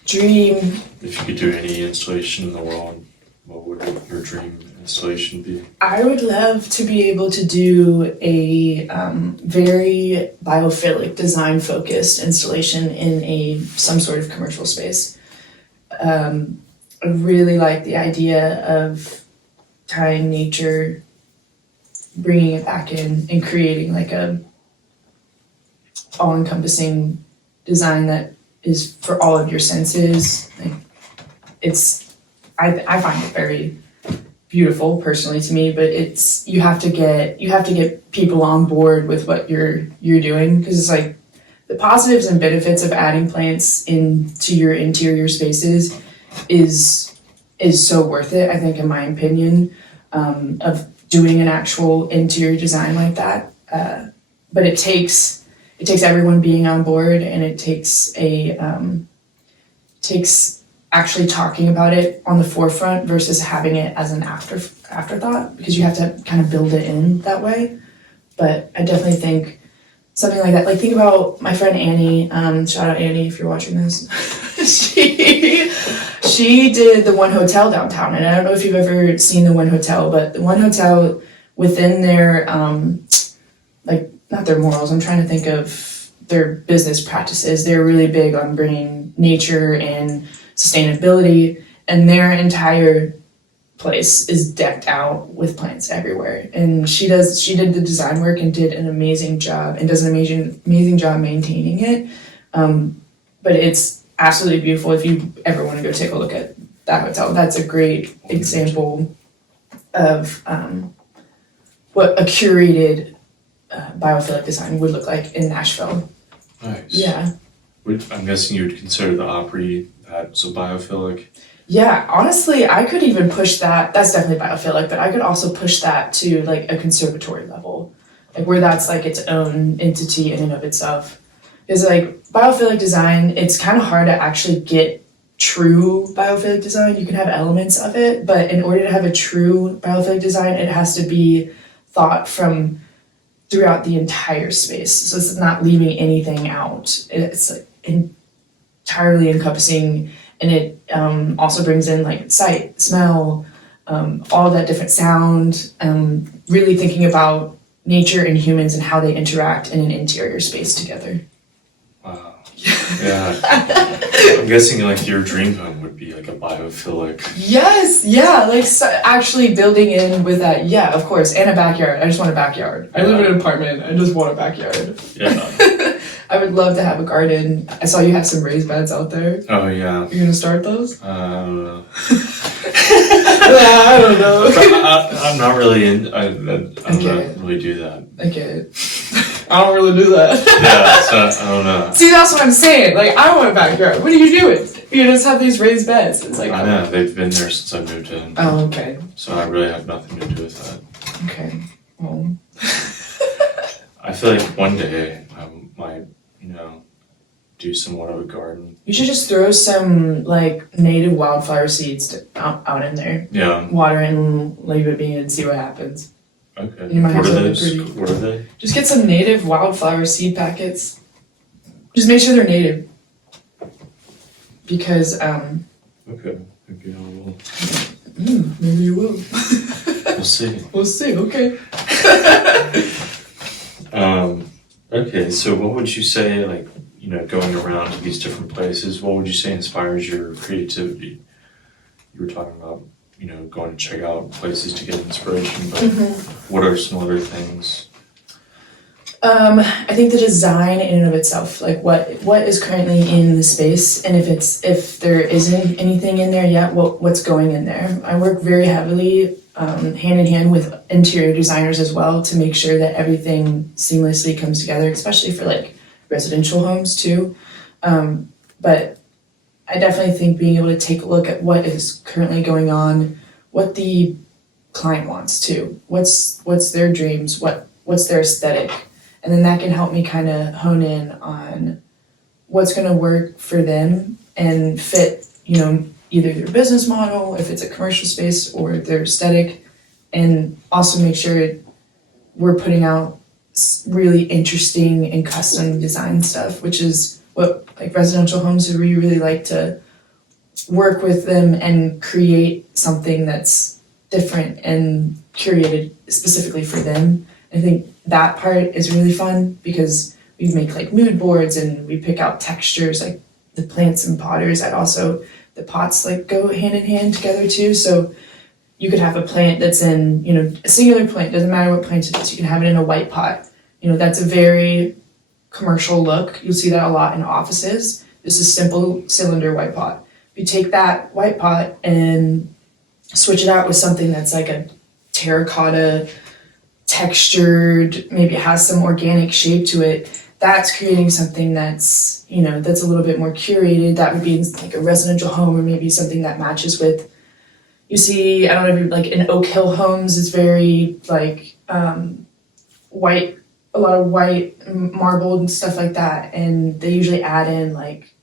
Dream. If you could do any installation in the world, what would your dream installation be? I would love to be able to do a very biophilic design focused installation in some sort of commercial space. I really like the idea of tying nature, bringing it back in, and creating like a all-encompassing design that is for all of your senses. Like, I find it very beautiful personally to me, but you have to get people on board with what you're doing, because it's like the positives and benefits of adding plants into your interior spaces is so worth it, I think, in my opinion, of doing an actual interior design like that. But it takes everyone being on board, and it takes actually talking about it on the forefront versus having it as an afterthought, because you have to kind of build it in that way. But I definitely think something like that. Like, think about my friend Annie. Shout out Annie if you're watching this. She did the One Hotel downtown, and I don't know if you've ever seen the One Hotel, but the One Hotel, within their like, not their morals, I'm trying to think of their business practices. They're really big on bringing nature and sustainability, and their entire place is decked out with plants everywhere. And she did the design work and did an amazing job, and does an amazing job maintaining it. But it's absolutely beautiful. If you ever want to go take a look at that hotel, that's a great example of what a curated biophilic design would look like in Nashville. Nice. Yeah. I'm guessing you would consider the Opry that's a biophilic. Yeah, honestly, I could even push that. That's definitely biophilic, but I could also push that to like a conservatory level, like where that's like its own entity in and of itself. Because like biophilic design, it's kind of hard to actually get true biophilic design. You can have elements of it, but in order to have a true biophilic design, it has to be thought from throughout the entire space. So it's not leaving anything out. It's like entirely encompassing, and it also brings in like sight, smell, all that different sound, really thinking about nature and humans and how they interact in an interior space together. Wow. Yeah. I'm guessing like your dream home would be like a biophilic. Yes, yeah, like actually building in with that, yeah, of course, and a backyard. I just want a backyard. I live in an apartment, I just want a backyard. Yeah. I would love to have a garden. I saw you have some raised beds out there. Oh yeah. You're gonna start those? I don't know. I don't know. I'm not really in. I don't really do that. I get it. I don't really do that. Yeah, so I don't know. See, that's what I'm saying. Like, I want a backyard. What are you doing? You just have these raised beds. It's like, I know, they've been there since I moved in. oh, okay. So I really have nothing to do with that. Okay. Well. I feel like one day I might, do somewhat of a garden. You should just throw some, like, native wildflower seeds out in there. Yeah. Water it and leave it be and see what happens. Okay. You might What have are something those? What are they? Just get some native wildflower seed packets. Just make sure they're native. Because, Okay. Maybe I will. maybe you will. We'll see. We'll see, okay. Okay, so what would you say, like, going around to these different places, what would you say inspires your creativity? You were talking about, going to check out places to get inspiration, but what are some other things? I think the design in and of itself, like what is currently in the space, and if there isn't anything in there yet, what's going in there. I work very heavily hand in hand with interior designers as well to make sure that everything seamlessly comes together, especially for like residential homes too. But I definitely think being able to take a look at what is currently going on, what the client wants too, what's their dreams, what's their aesthetic, and then that can help me kind of hone in on what's going to work for them and fit, either their business model, if it's a commercial space, or their aesthetic, and also make sure we're putting out really interesting and custom design stuff, which is what like residential homes we really like to work with them and create something that's different and curated specifically for them. I think that part is really fun because we make like mood boards and we pick out textures like the plants and potters. The pots like go hand in hand together too. So you could have a plant that's in, a singular plant, doesn't matter what plant it is. You can have it in a white pot. That's a very commercial look. You'll see that a lot in offices. This is simple cylinder white pot. You take that white pot and switch it out with something that's like a terracotta textured, maybe it has some organic shape to it. That's creating something that's, that's a little bit more curated. That would be like a residential home or maybe something that matches with, you see, I don't know if you like in Oak Hill homes, it's very like white, a lot of white marbled and stuff like that. And they usually add in like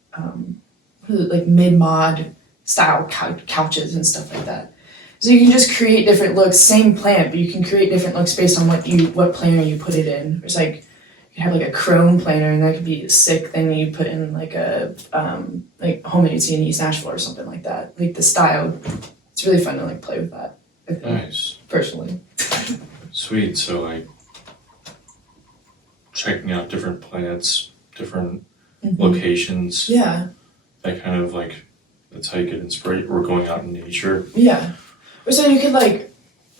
mid-mod style couches and stuff like that. So you can just create different looks, same plant, but you can create different looks based on what planter you put it in. There's like, you have like a chrome planter and that could be sick. Then you put in like a home that you'd see in East Nashville or something like that. Like the style, it's really fun to like play with that. I think, nice. Personally. Sweet. So like checking out different plants, different locations. Yeah. That kind of like, that's how you get inspired. We're going out in nature. Yeah. Or so you could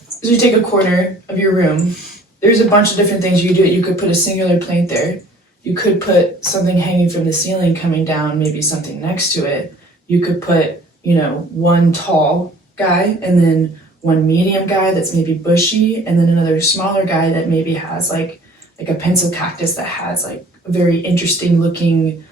so you take a corner of your room. There's a bunch of different things you could do. You could put a singular plant there. You could put something hanging from the ceiling coming down, maybe something next to it. You could put, one tall guy and then one medium guy that's maybe bushy and then another smaller guy that maybe has like a pencil cactus that has like a very interesting looking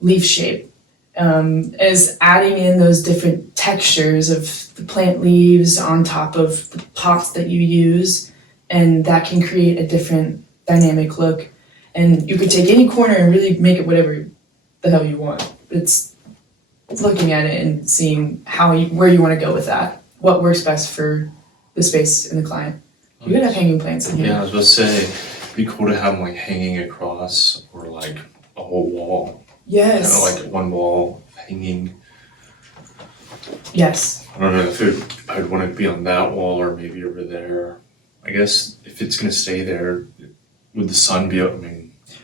leaf shape. Is adding in those different textures of the plant leaves on top of the pots that you use, and that can create a different dynamic look. And you could take any corner and really make it whatever the hell you want. It's looking at it and seeing where you want to go with that, what works best for the space and the client. You could have hanging plants in here. Yeah, I was about to say, it'd be cool to have them like hanging across or like a whole wall. Yes. Kind of like one wall hanging. Yes. I don't know if I'd want to be on that wall or maybe over there. I guess if it's going to stay there, would the sun be up?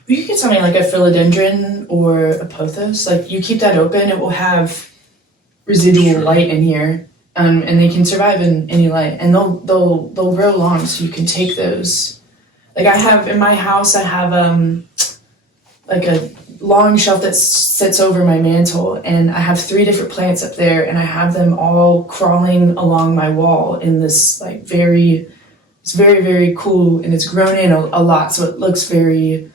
You could get something like a philodendron or a pothos. Like you keep that open, it will have residual light in here, and they can survive in any light. And they'll grow long, so you can take those. Like I have in my house, I have like a long shelf that sits over my mantle, and I have 3 different plants up there, and I have them all crawling along my wall in this like it's very, very cool, and it's grown in a lot, so it looks very,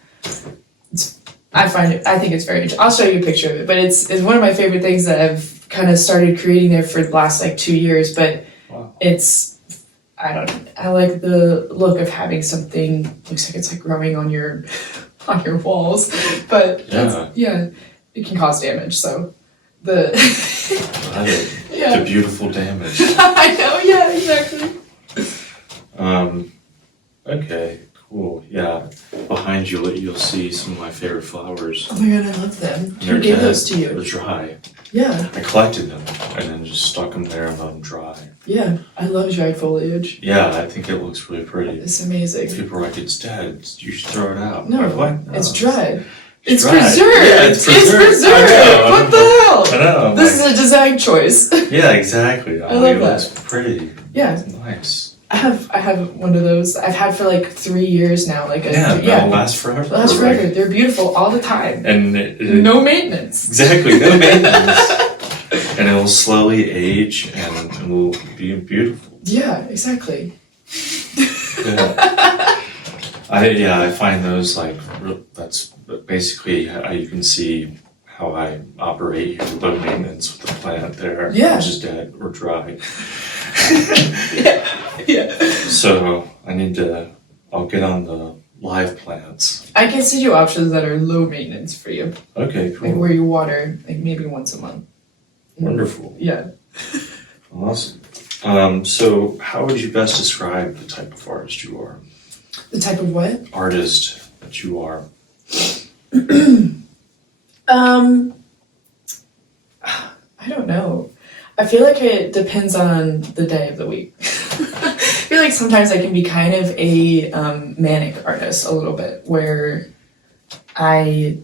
I think it's very interesting. I'll show you a picture of it, but it's one of my favorite things that I've kind of started creating there for the last like 2 years, but wow. I like the look of having something, looks like it's like growing on your walls, but it can cause damage, so the beautiful damage. I know, yeah, exactly. Okay, cool. Yeah, behind you'll see some of my favorite flowers. Oh my god, I love them. Who They're gave dead. those to you? They're dry. Yeah. I collected them and then just stuck them there and let them dry. Yeah, I love dried foliage. Yeah, I think it looks really pretty. It's amazing. People are like, it's dead. You should throw it out. No, like, what? No. It's dried. It's dried. preserved. Yeah, it's preserved. What the hell? I know. This is a design choice. Yeah, exactly. I love it that. looks pretty. Yeah. It's nice. I have one of those. I've had for like 3 years now. They'll last forever. Last forever. They're beautiful all the time. And no maintenance. Exactly, no maintenance. And it will slowly age and it will be beautiful. Yeah, exactly. Yeah. I find those like, that's basically how you can see how I operate here, low maintenance with the plant there. Yeah. Which is dead or dry. Yeah. So I'll get on the live plants. I can send you options that are low maintenance for you. Okay, cool. Like where you water like maybe once a month. Wonderful. Yeah. Awesome. So how would you best describe the type of artist you are? The type of what? Artist that you are. I don't know. I feel like it depends on the day of the week. I feel like sometimes I can be kind of a manic artist a little bit, where I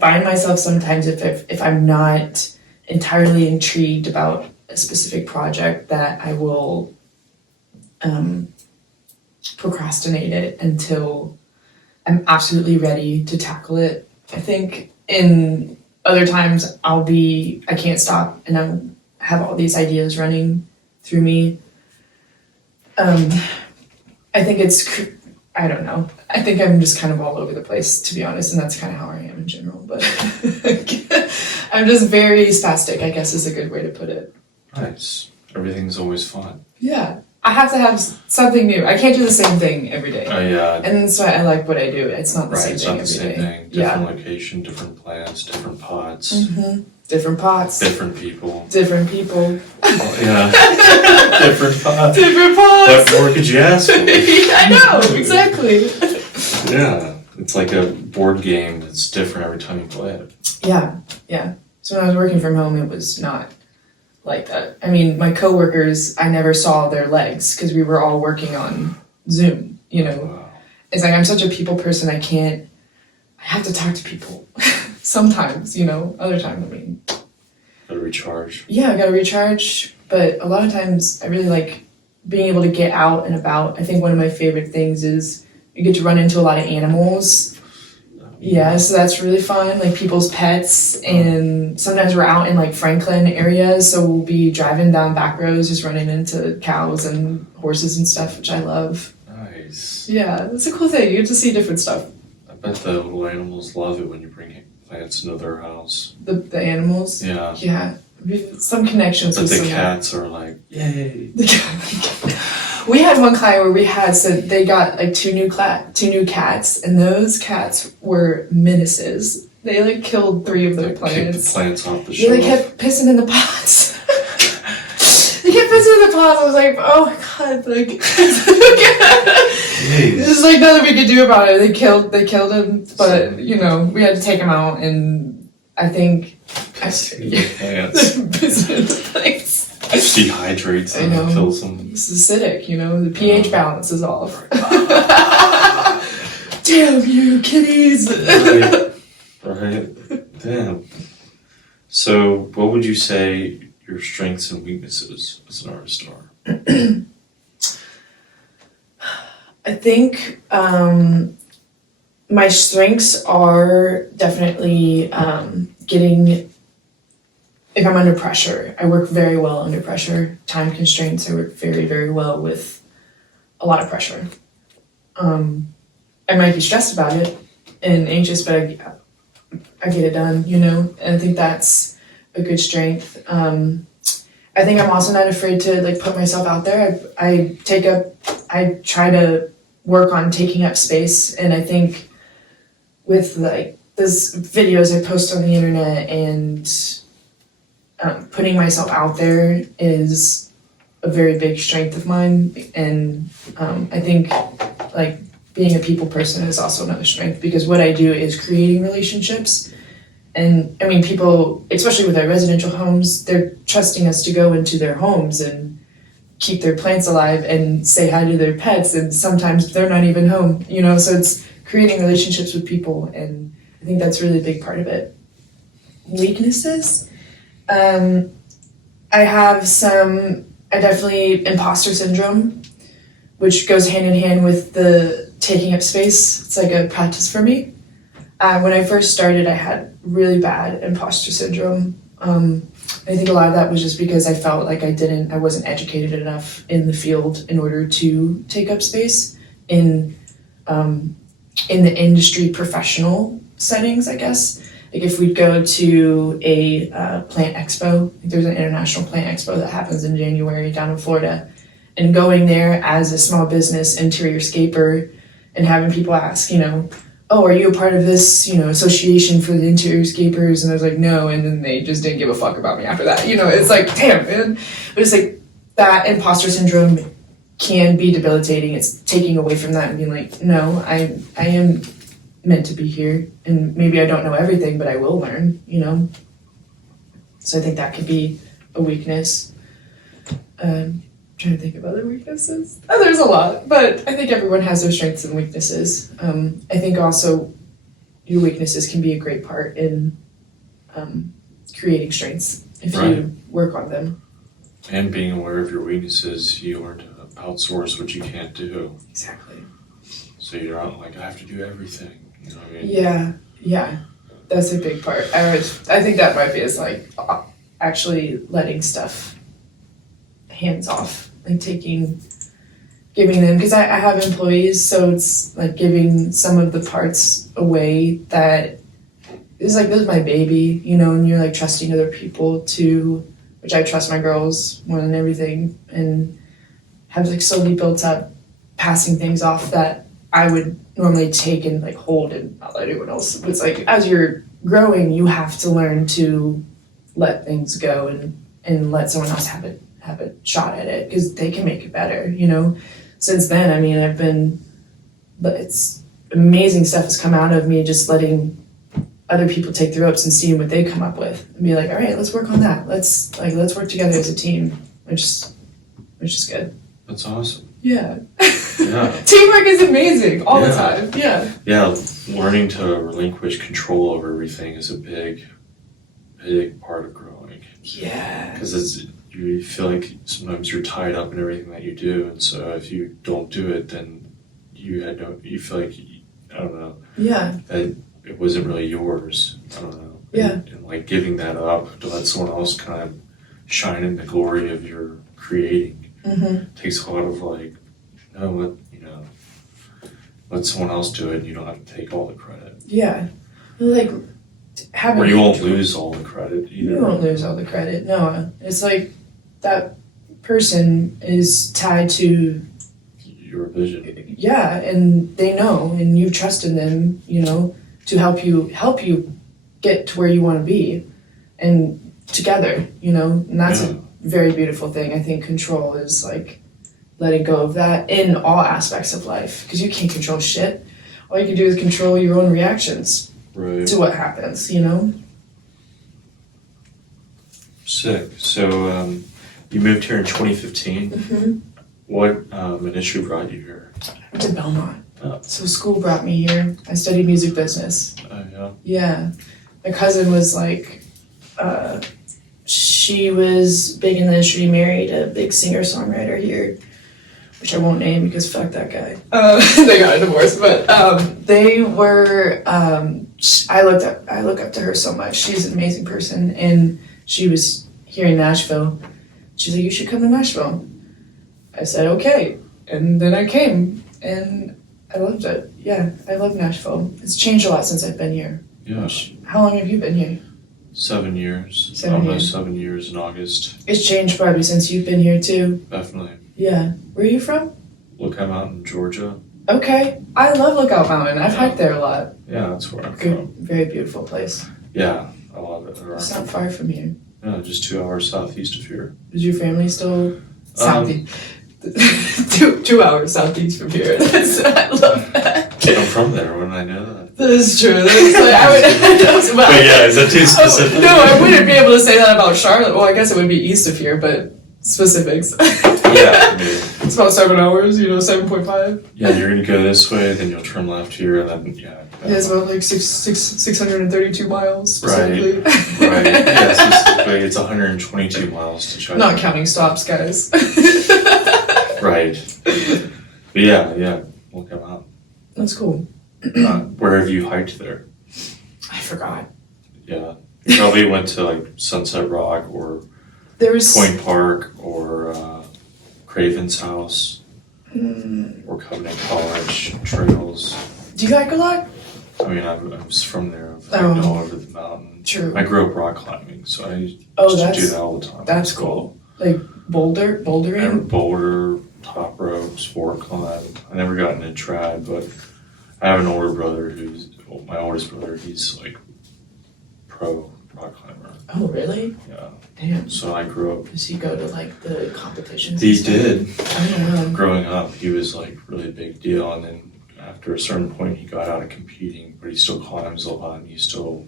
find myself sometimes if I'm not entirely intrigued about a specific project, that I will procrastinate it until I'm absolutely ready to tackle it. I think in other times I can't stop and I have all these ideas running through me. I think I don't know. I think I'm just kind of all over the place, to be honest, and that's kind of how I am in general, but I'm just very spastic, I guess is a good way to put it. Nice. Everything's always fun. Yeah. I have to have something new. I can't do the same thing every day. Oh, yeah. And that's why I like what I do. It's not the Right, same it's thing not the every same day. thing. Different location, different plants, different pots, Different pots. different people. Different people. Oh, yeah. Different pots. Different pots. What more could you ask for? I know, exactly. Yeah. It's like a board game that's different every time you play it. Yeah. So when I was working from home, it was not like that. I mean, my coworkers, I never saw their legs because we were all working on Zoom, Wow. It's like I'm such a people person, I have to talk to people sometimes, other times, Gotta recharge. yeah, I gotta recharge, but a lot of times I really like being able to get out and about. I think one of my favorite things is you get to run into a lot of animals. Yeah, so that's really fun, like people's pets, and sometimes we're out in like Franklin areas, so we'll be driving down back roads, just running into cows and horses and stuff, which I love. Nice. Yeah, that's a cool thing. You get to see different stuff. I bet the little animals love it when you bring plants into their house. The animals. Yeah. Yeah, some connections But with the some. cats are like, yay. We had one client where they got like two new cats, and those cats were menaces. They like killed 3 of their Kick the plants. plants off the They shelf. like kept pissing in the pots. They kept pissing in the pots. I was like, oh my god, like there's like nothing we could do about it. They killed him, but we had to take him out, and I think Pissing in the pants. pissing in the plants. Dehydrates them and kills them. It's acidic, the pH balance is off. Damn you, kitties! Right. Damn. So, what would you say your strengths and weaknesses as an artist are? I think my strengths are definitely if I'm under pressure. I work very well under pressure. Time constraints, I work very, very well with a lot of pressure. I might be stressed about it and anxious, but I get it done, and I think that's a good strength. I think I'm also not afraid to like put myself out there. I try to work on taking up space, and I think with like those videos I post on the internet and putting myself out there is a very big strength of mine, and I think like being a people person is also another strength, because what I do is creating relationships. And I mean, people, especially with our residential homes, they're trusting us to go into their homes and keep their plants alive and say hi to their pets, and sometimes they're not even home, so it's creating relationships with people, and I think that's really a big part of it. Weaknesses? I definitely imposter syndrome, which goes hand in hand with the taking up space. It's like a practice for me. When I first started, I had really bad imposter syndrome. I think a lot of that was just because I felt like I wasn't educated enough in the field in order to take up space in the industry professional settings, I guess. Like if we'd go to a plant expo, there's an international plant expo that happens in January down in Florida, and going there as a small business interior scaper and having people ask, oh, are you a part of this, association for the interior scapers? And I was like, no, and then they just didn't give a fuck about me after that. It's like, damn, man. But it's like that imposter syndrome can be debilitating. It's taking away from that and being like, no, I am meant to be here, and maybe I don't know everything, but I will learn, So I think that could be a weakness. Trying to think of other weaknesses. Oh, there's a lot, but I think everyone has their strengths and weaknesses. I think also your weaknesses can be a great part in creating strengths if you work on them. And being aware of your weaknesses, you learn to outsource what you can't do. Exactly. So you're not like, I have to do everything. You know what I mean? Yeah. That's a big part. I think that might be is like actually letting stuff hands off, like giving them, because I have employees, so it's like giving some of the parts away that is like, this is my baby, you know, and you're like trusting other people to, which I trust my girls more than everything, and have like slowly built up passing things off that I would normally take and like hold and not let anyone else. It's like as you're growing, you have to learn to let things go and let someone else have a shot at it, because they can make it better, you know. Since then, I mean, but it's amazing stuff has come out of me just letting other people take the ropes and seeing what they come up with and be like, all right, let's work on that. Let's work together as a team, which is good. That's awesome. Yeah. Yeah. Teamwork is amazing all the time. Yeah. Yeah, learning to relinquish control over everything is a big part of growing. Yeah. Because you feel like sometimes you're tied up in everything that you do, and so if you don't do it, then you feel like, I don't know. Yeah. That it wasn't really yours. I don't know. Yeah. And like giving that up to let someone else kind of shine in the glory of your creating takes a lot of like, let someone else do it, and you don't have to take all the credit. Yeah. Like having. Or you won't lose all the credit either. You won't lose all the credit. No, it's like that person is tied to your vision. Yeah, and they know, and you trust in them, you know, to help you get to where you want to be, and together, you know, and that's a very beautiful thing. I think control is like letting go of that in all aspects of life, because you can't control shit. All you can do is control your own reactions to what happens, you know. Sick. So you moved here in 2015. What initially brought you here? I went to Belmont. Oh. So school brought me here. I studied music business. Yeah. Yeah. My cousin was like, she was big in the industry, married a big singer-songwriter here, which I won't name because fuck that guy. They got a divorce, but they were, I look up to her so much. She's an amazing person, and she was here in Nashville. She's like, you should come to Nashville. I said, okay. And then I came, and I loved it. Yeah, I love Nashville. It's changed a lot since I've been here. Yeah. How long have you been here? 7 years. 7 years in August. It's changed probably since you've been here too. Definitely. Yeah. Where are you from? Lookout Mountain, Georgia. Okay. I love Lookout Mountain. I've hiked there a lot. Yeah, that's where I'm Good, from. very beautiful place. Yeah, I love it. It's not far from here. No, just 2 hours southeast of here. Is your family still southeast? 2 hours southeast from here. I love that. I'm from there. Wouldn't I know that? That is true. That's like, I would. But yeah, is that too specific? No, I wouldn't be able to say that about Charlotte. Well, I guess it would be east of here, but specifics. Yeah, maybe. It's about 7 hours. 7.5. Yeah, you're gonna go this way, then you'll turn left here, and then Yeah, it's about like 632 miles specifically. Right. Yeah, specifically, it's 122 miles to try. Not counting stops, guys. Right. But yeah, we'll come out. That's cool. Where have you hiked there? I forgot. Yeah, you probably went to like Sunset Rock or There was Point Park or Craven's House or Covenant College trails. Do you hike a lot? I mean, I was from there. I've hiked all over the mountain. True. I grew up rock climbing, so I used to do that all the time. That's cool. Like bouldering? I boulder, top rope, sport climb. I never got into trad, but I have an older brother my oldest brother, he's like pro rock climber. Oh, really? Yeah. Damn. So I grew up. Does he go to like the competitions? He did. Oh, wow. Growing up, he was like really big deal, and then after a certain point, he got out of competing, but he still climbs a lot, and he still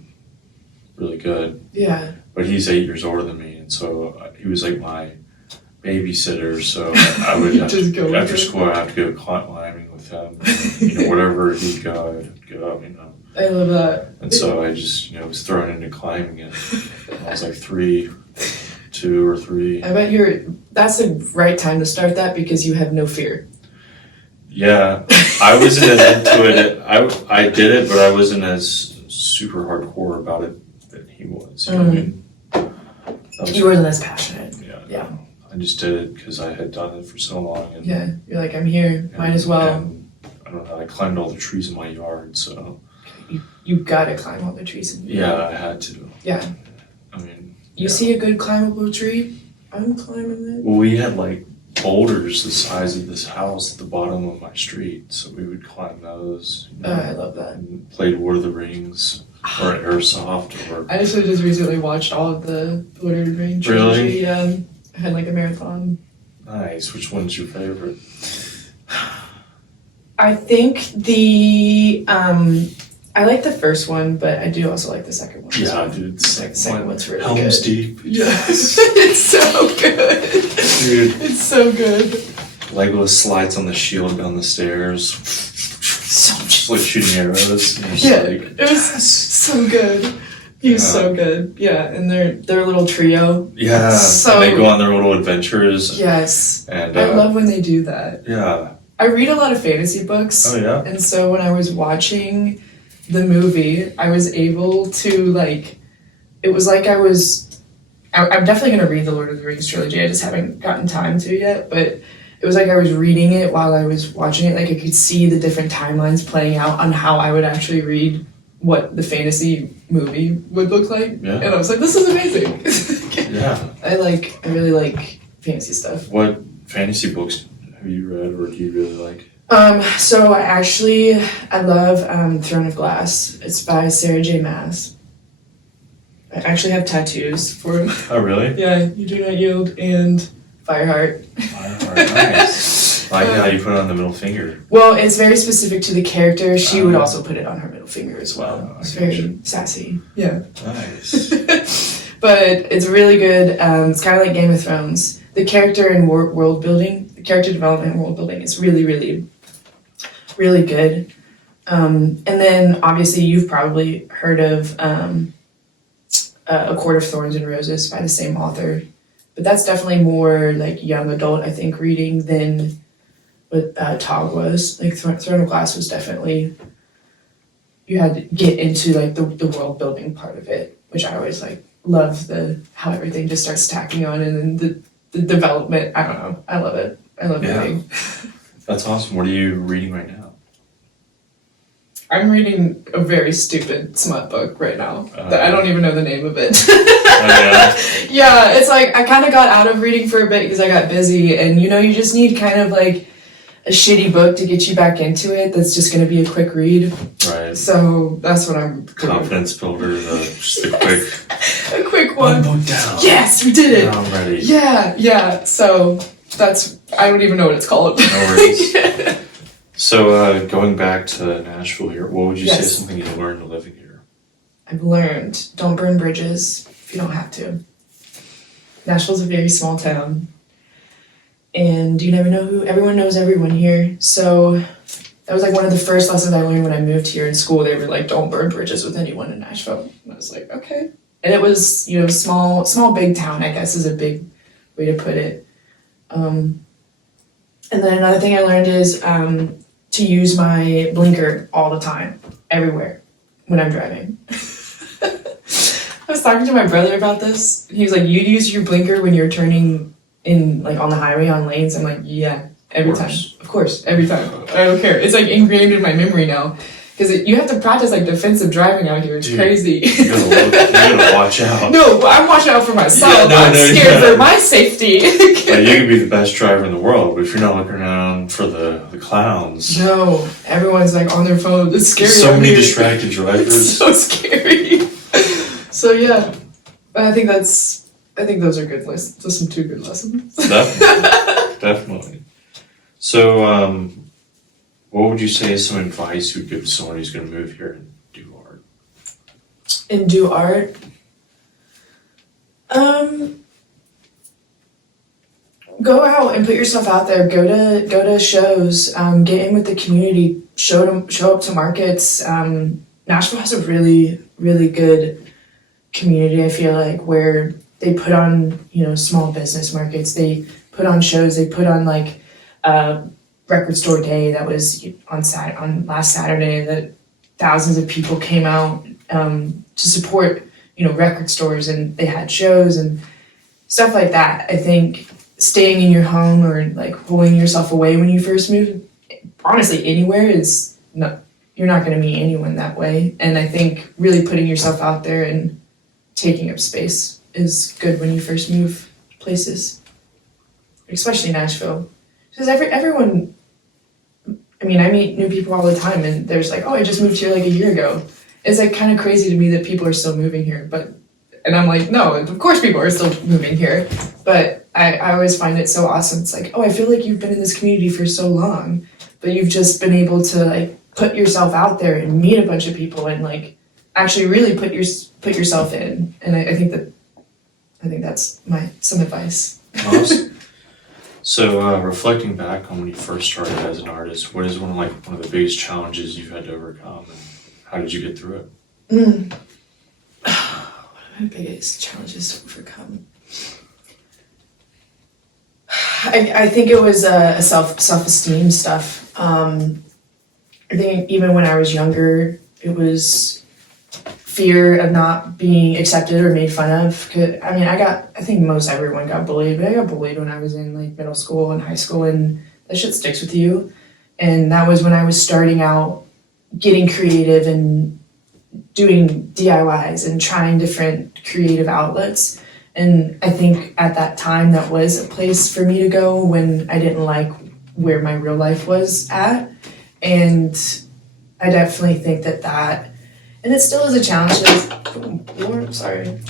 really good. Yeah. But he's 8 years older than me, and so he was like my babysitter. So I would have Just go to, with after him. school, I have to go climbing with him. Wherever he'd go, I'd go. I love that. And so I just was thrown into climbing it. I was like 2 or 3. I bet that's the right time to start that because you have no fear. Yeah, I wasn't as into it. I did it, but I wasn't as super hardcore about it that he was. You know what I mean? You wasn't as passionate. Yeah. I just did it because I had done it for so long. And, Yeah, you're like, I'm here, might as well. And, I don't know, I climbed all the trees in my yard, so. You gotta climb all the trees. Yeah, I had to. Yeah. You see a good climbable tree? I'm climbing it. Well, we had like boulders the size of this house at the bottom of my street, so we would climb those. I love that. And played Lord of the Rings or Airsoft or. I just recently watched all of the Lord of the Rings trilogy. Really? I had like a marathon. Nice. Which one's your favorite? I think I like the first one, but I do also like the second one. Yeah, dude. The second one's really Helm's good. Deep. Yes. It's so good. Dude. It's so good. Legolas slides on the shield down the stairs. So Just like shooting arrows. Yeah, it was so good. He was so good. Yeah, and their little trio. Yeah, So- and they go on their little adventures. Yes. And I love when they do that. Yeah. I read a lot of fantasy books. Oh yeah. And so when I was watching the movie, I was able to it was like I'm definitely going to read the Lord of the Rings trilogy. I just haven't gotten time to yet, but it was like I was reading it while I was watching it. Like I could see the different timelines playing out on how I would actually read what the fantasy movie would look like. Yeah. And I was like, this is amazing. Yeah. I really like fantasy stuff. What fantasy books have you read or do you really like? So I love Throne of Glass. It's by Sarah J. Maas. I actually have tattoos for him. Oh really? Yeah, You Do Not Yield and Fireheart. Nice. I like how you put it on the middle finger. Well, it's very specific to the character. She would also put it on her middle finger as well. Oh, It's I very gotcha. sassy. Yeah. Nice. But it's really good. It's kind of like Game of Thrones. The character and world building, the character development and world building is really, really, really good. And then obviously you've probably heard of A Court of Thorns and Roses by the same author. But that's definitely more like young adult, I think, reading than what Tog was. Like Throne of Glass was definitely, you had to get into like the world building part of it, which I always love how everything just starts stacking on, and then the development. I don't know. I love it. I love reading. That's awesome. What are you reading right now? I'm reading a very stupid smut book right now that I don't even know the name of it. Yeah, it's like I kind of got out of reading for a bit because I got busy, and you just need kind of like a shitty book to get you back into it that's just going to be a quick read. Right. So that's what I'm doing. Confidence builder, just a quick A quick one. book down. Yes, we did it. Now I'm ready. Yeah. So I don't even know what it's called. No worries. So going back to Nashville here, what would you say is something you learned living here? I've learned, don't burn bridges if you don't have to. Nashville's a very small town, and you never know everyone knows everyone here. So that was like one of the first lessons I learned when I moved here in school. They were like, don't burn bridges with anyone in Nashville. And I was like, okay. And it was, small, big town, I guess is a big way to put it. And then another thing I learned is to use my blinker all the time, everywhere, when I'm driving. I was talking to my brother about this. He was like, you use your blinker when you're turning in, like, on the highway on lanes? I'm like, yeah, every time. Of course, every time. I don't care. It's, like, ingrained in my memory now. Because you have to practice, like, defensive driving out here. It's crazy. You gotta watch out. No, I'm watching out for myself. Yeah, I'm scared for my safety. Like, you can be the best driver in the world, but if you're not looking around for the clowns. No, everyone's, like, on their phone. It's scary. So many here. distracted drivers. It's so scary. So, yeah. I think those are good lessons. Those are some 2 good lessons. Definitely. So, what would you say is some advice you would give to someone who's going to move here and do art? and do art. Go out and put yourself out there. Go to shows. Get in with the community. Show up to markets. Nashville has a really, really good community, I feel like, where they put on, small business markets. They put on shows. They put on like record store day that was on last Saturday, that thousands of people came out to support, record stores, and they had shows and stuff like that. I think staying in your home or like pulling yourself away when you first move, honestly, anywhere is not, you're not going to meet anyone that way. And I think really putting yourself out there and taking up space is good when you first move places, especially Nashville. Because everyone, I meet new people all the time, and there's like, oh, I just moved here like a year ago. It's like kind of crazy to me that people are still moving here, and I'm like, no, of course people are still moving here, but I always find it so awesome. It's like, oh, I feel like you've been in this community for so long, but you've just been able to like put yourself out there and meet a bunch of people and like actually really put yourself in. And I think that's some advice. Awesome. So reflecting back on when you first started as an artist, what is one of the biggest challenges you've had to overcome, and how did you get through it? One of my biggest challenges to overcome. I think it was a self-esteem stuff. I think even when I was younger, it was fear of not being accepted or made fun of. I think most everyone got bullied, but I got bullied when I was in like middle school and high school, and that shit sticks with you. And that was when I was starting out getting creative and doing DIYs and trying different creative outlets. And I think at that time that was a place for me to go when I didn't like where my real life was at. And I definitely think that and it still is a challenge to this, Lord, sorry.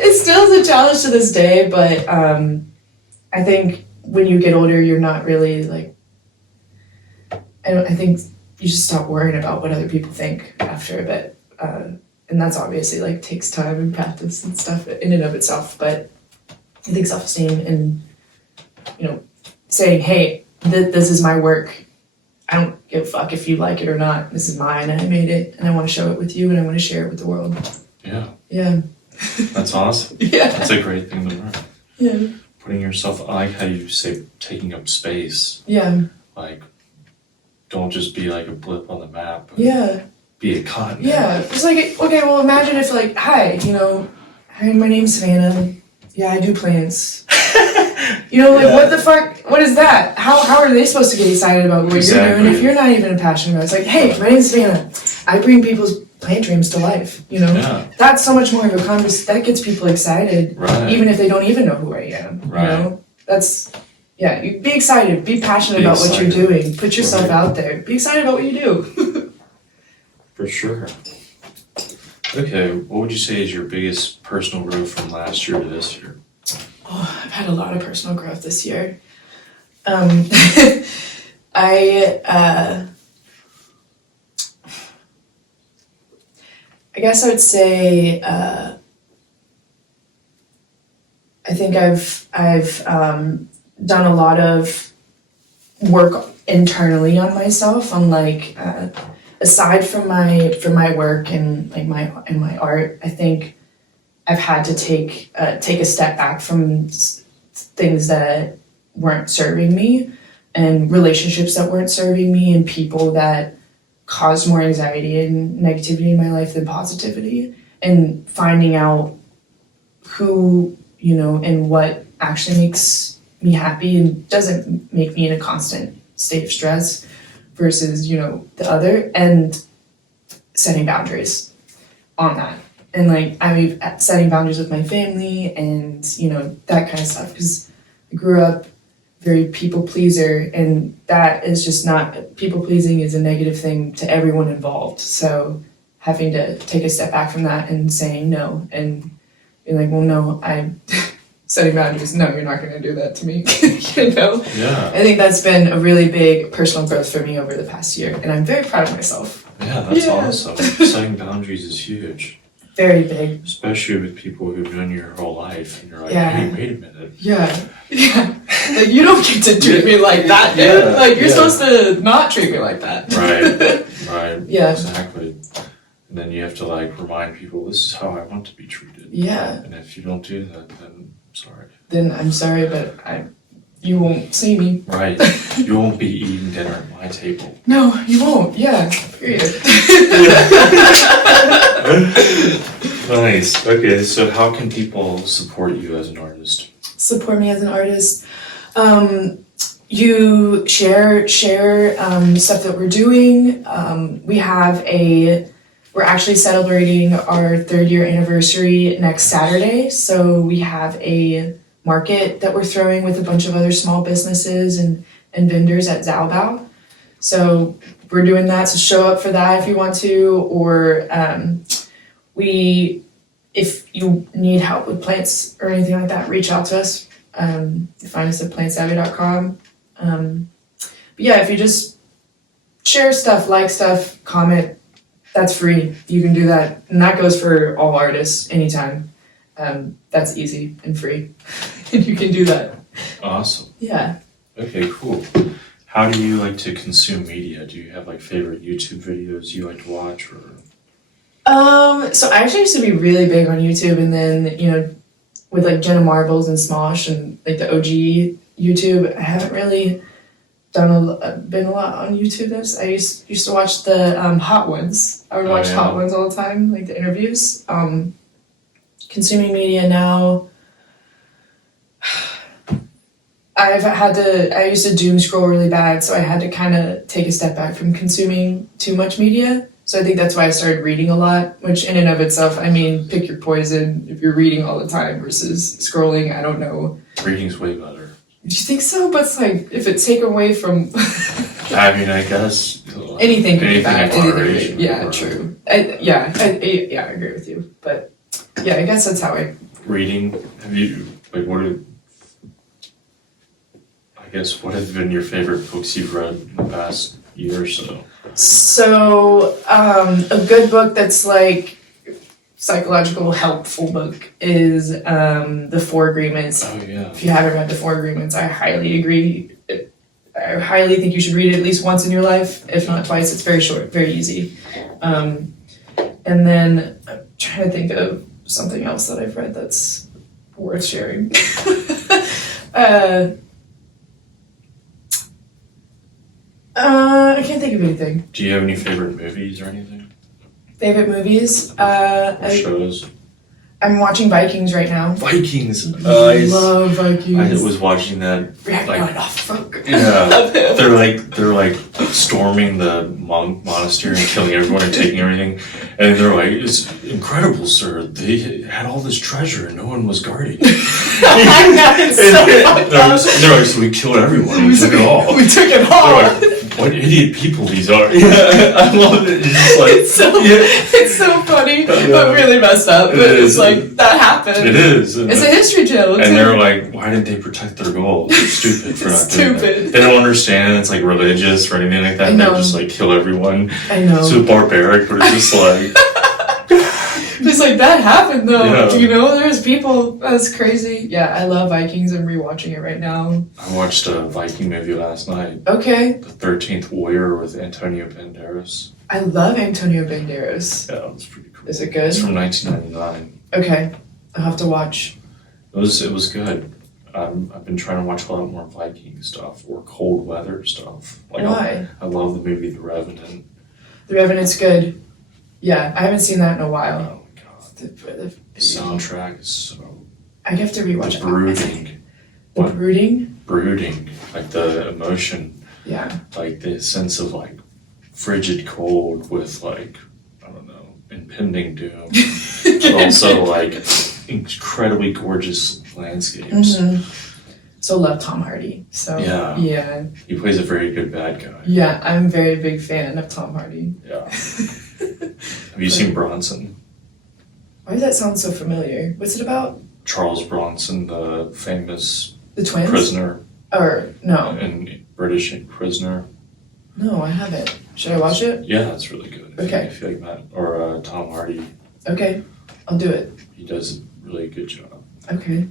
It still is a challenge to this day, but I think when you get older, you're not really like, I think you just stop worrying about what other people think after a bit. And that's obviously like takes time and practice and stuff in and of itself. But I think self-esteem and, saying, hey, this is my work. I don't give a fuck if you like it or not. This is mine, and I made it, and I want to show it with you, and I want to share it with the world. Yeah. Yeah. That's awesome. Yeah. That's a great thing to learn. Yeah. Putting yourself, I like how you say taking up space. Yeah. Like, don't just be like a blip on the map. Yeah. Be a continent. Yeah. It's like, okay, well, imagine if like, hi, hi, my name's Savannah. Yeah, I do plants. What the fuck? What is that? How are they supposed to get excited about what you're doing if you're not even passionate about it? It's like, hey, my name's Savannah. I bring people's plant dreams to life. Yeah. That's so much more of a conversation. That gets people excited, right. Even if they don't even know who I am. Right. You be excited. Be passionate about what you're doing. Put yourself out there. Be excited about what you do. For sure. Okay, what would you say is your biggest personal growth from last year to this year? Oh, I've had a lot of personal growth this year. I guess I would say I think I've done a lot of work internally on myself, on like aside from my work and like my art. I think I've had to take a step back from things that weren't serving me, and relationships that weren't serving me, and people that caused more anxiety and negativity in my life than positivity, and finding out who, and what actually makes me happy and doesn't make me in a constant state of stress versus, the other, and setting boundaries on that. And setting boundaries with my family and, that kind of stuff, because I grew up very people pleaser, and that is just not, people pleasing is a negative thing to everyone involved. So having to take a step back from that and saying no, and being like, well, no, I'm setting boundaries. No, you're not going to do that to me. Yeah. I think that's been a really big personal growth for me over the past year, and I'm very proud of myself. Yeah, that's Yeah. awesome. Setting boundaries is huge, Very big. especially with people who've known you your whole life, and you're like, Yeah. hey, wait a minute. Yeah. Yeah. Like, you don't get to treat me like that, dude. Yeah, Like, you're yeah. supposed to not treat me like that. Right, Yeah. exactly. And then you have to like remind people, this is how I want to be treated. Yeah. And if you don't do that, then I'm sorry. Then I'm sorry, but you won't see me. Right. You won't be eating dinner at my table. No, you won't. Yeah. Period. Nice. Okay, so how can people support you as an artist? Support me as an artist. You share stuff that we're doing. We're actually celebrating our 3rd year anniversary next Saturday. So we have a market that we're throwing with a bunch of other small businesses and vendors at Zaobao. So we're doing that. So show up for that if you want to, or if you need help with plants or anything like that, reach out to us. Find us at plantsavvy.com. But yeah, if you just share stuff, like stuff, comment, that's free. You can do that. And that goes for all artists anytime. That's easy and free. And you can do that. Awesome. Yeah. Okay, cool. How do you like to consume media? Do you have like favorite YouTube videos you like to watch, or? So I actually used to be really big on YouTube, and then, with like Jenna Marbles and Smosh and like the OG YouTube, I haven't really been a lot on YouTube. I used to watch the Hot Ones. I would watch Hot Ones all the time, like the interviews. Consuming media now, I used to doom scroll really bad, so I had to kind of take a step back from consuming too much media. So I think that's why I started reading a lot, which in and of itself, I mean, pick your poison if you're reading all the time versus scrolling. I don't know. Reading's way better. Do you think so? But it's like, if it's taken away from... I mean, I guess... anything can be bad. in moderation. Yeah, true. I agree with you. But yeah, I guess that's how I... Reading, have you, like, what have been your favorite books you've read in the past year or so? So, a good book that's like psychological, helpful book is The Four Agreements. Oh, yeah. If you haven't read The Four Agreements, I highly agree. I highly think you should read it at least once in your life, if not twice. It's very short, very easy. And then I'm trying to think of something else that I've read that's worth sharing. I can't think of anything. Do you have any favorite movies or anything? Favorite movies? Or shows? I'm watching Vikings right now. Vikings! I love Vikings. I was watching that. Like, oh, fuck. Yeah, they're like storming the monastery and killing everyone and taking everything, and they're like, "It's incredible, sir. They had all this treasure and no one was guarding." They're like, "So we killed everyone. We took it all. We took it all." They're like, what idiot people these are! Yeah, I love it. It's just like, it's so funny, but really messed up. But it's like that happened. It is. It's a history tale. And they're like, why didn't they protect their gold? They're stupid for not doing that. Stupid. They don't understand it's like religious or anything like that. They just like kill everyone. I know. It's so barbaric, but it's just like. It's like that happened though. Yeah. There's people. That's crazy. Yeah, I love Vikings. I'm rewatching it right now. I watched a Viking movie last night. Okay. The 13th Warrior with Antonio Banderas. I love Antonio Banderas. Yeah, it was pretty cool. Is it good? It's from 1999. Okay, I'll have to watch. It was good. I've been trying to watch a lot more Viking stuff or cold weather stuff. Like Why? I love the movie The Revenant. The Revenant's good. Yeah, I haven't seen that in a while. Oh my god. The soundtrack is so... I have to rewatch it. The brooding. The brooding? Brooding. Like the emotion. Yeah. Like the sense of like frigid cold with like, I don't know, impending doom. But also like incredibly gorgeous landscapes. Mm-hmm. So love Tom Hardy. So yeah. He plays a very good bad guy. Yeah, I'm a very big fan of Tom Hardy. Yeah. Have you seen Bronson? Why does that sound so familiar? What's it about? Charles Bronson, the famous The twins? prisoner. Or no. And British prisoner. No, I haven't. Should I watch it? Yeah, that's really good. Okay. If you like Matt or Tom Hardy, Okay, I'll do it. he does a really good job. Okay.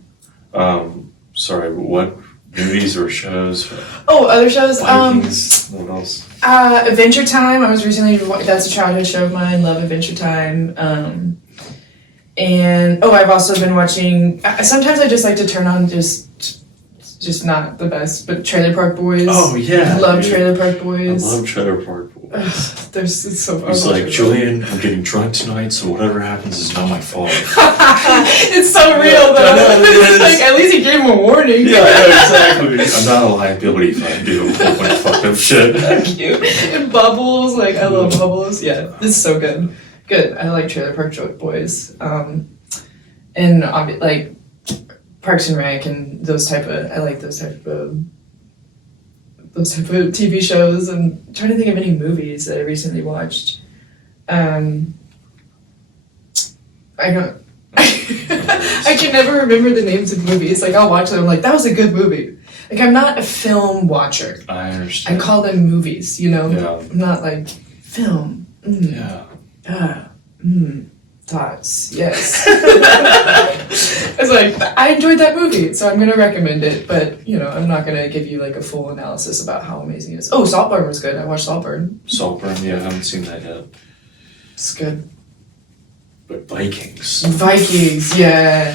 Sorry, but what movies or shows? Oh, other shows. Vikings. What else? Adventure Time. I was recently. That's a childhood show of mine. Love Adventure Time. And I've also been watching. Sometimes I just like to turn on just not the best, but Trailer Park Boys. Oh yeah, Love dude. Trailer Park Boys. I love Trailer Park Boys. It's so fun. He's like, Julian, I'm getting drunk tonight, so whatever happens is not my fault. It's so real though. I know, it is. Like, at least he gave him a warning. Yeah, exactly. I'm not a liability if I do a whole bunch of fucked up shit. Cute. And Bubbles, like I love Bubbles. Yeah, this is so good. Good. I like Trailer Park Boys. And like Parks and Rec and those type of. I like those type of TV shows. I'm trying to think of any movies that I recently watched. I don't. I can never remember the names of movies. Like I'll watch them. I'm like, that was a good movie. Like I'm not a film watcher. I understand. I call them movies. You know. Yeah. I'm not like film. Yeah. Thoughts. Yes. I was like, I enjoyed that movie, so I'm gonna recommend it. But I'm not gonna give you like a full analysis about how amazing it is. Oh, Saltburn was good. I watched Saltburn. Saltburn, yeah, I haven't seen that yet. It's good. But Vikings. Vikings. Yeah.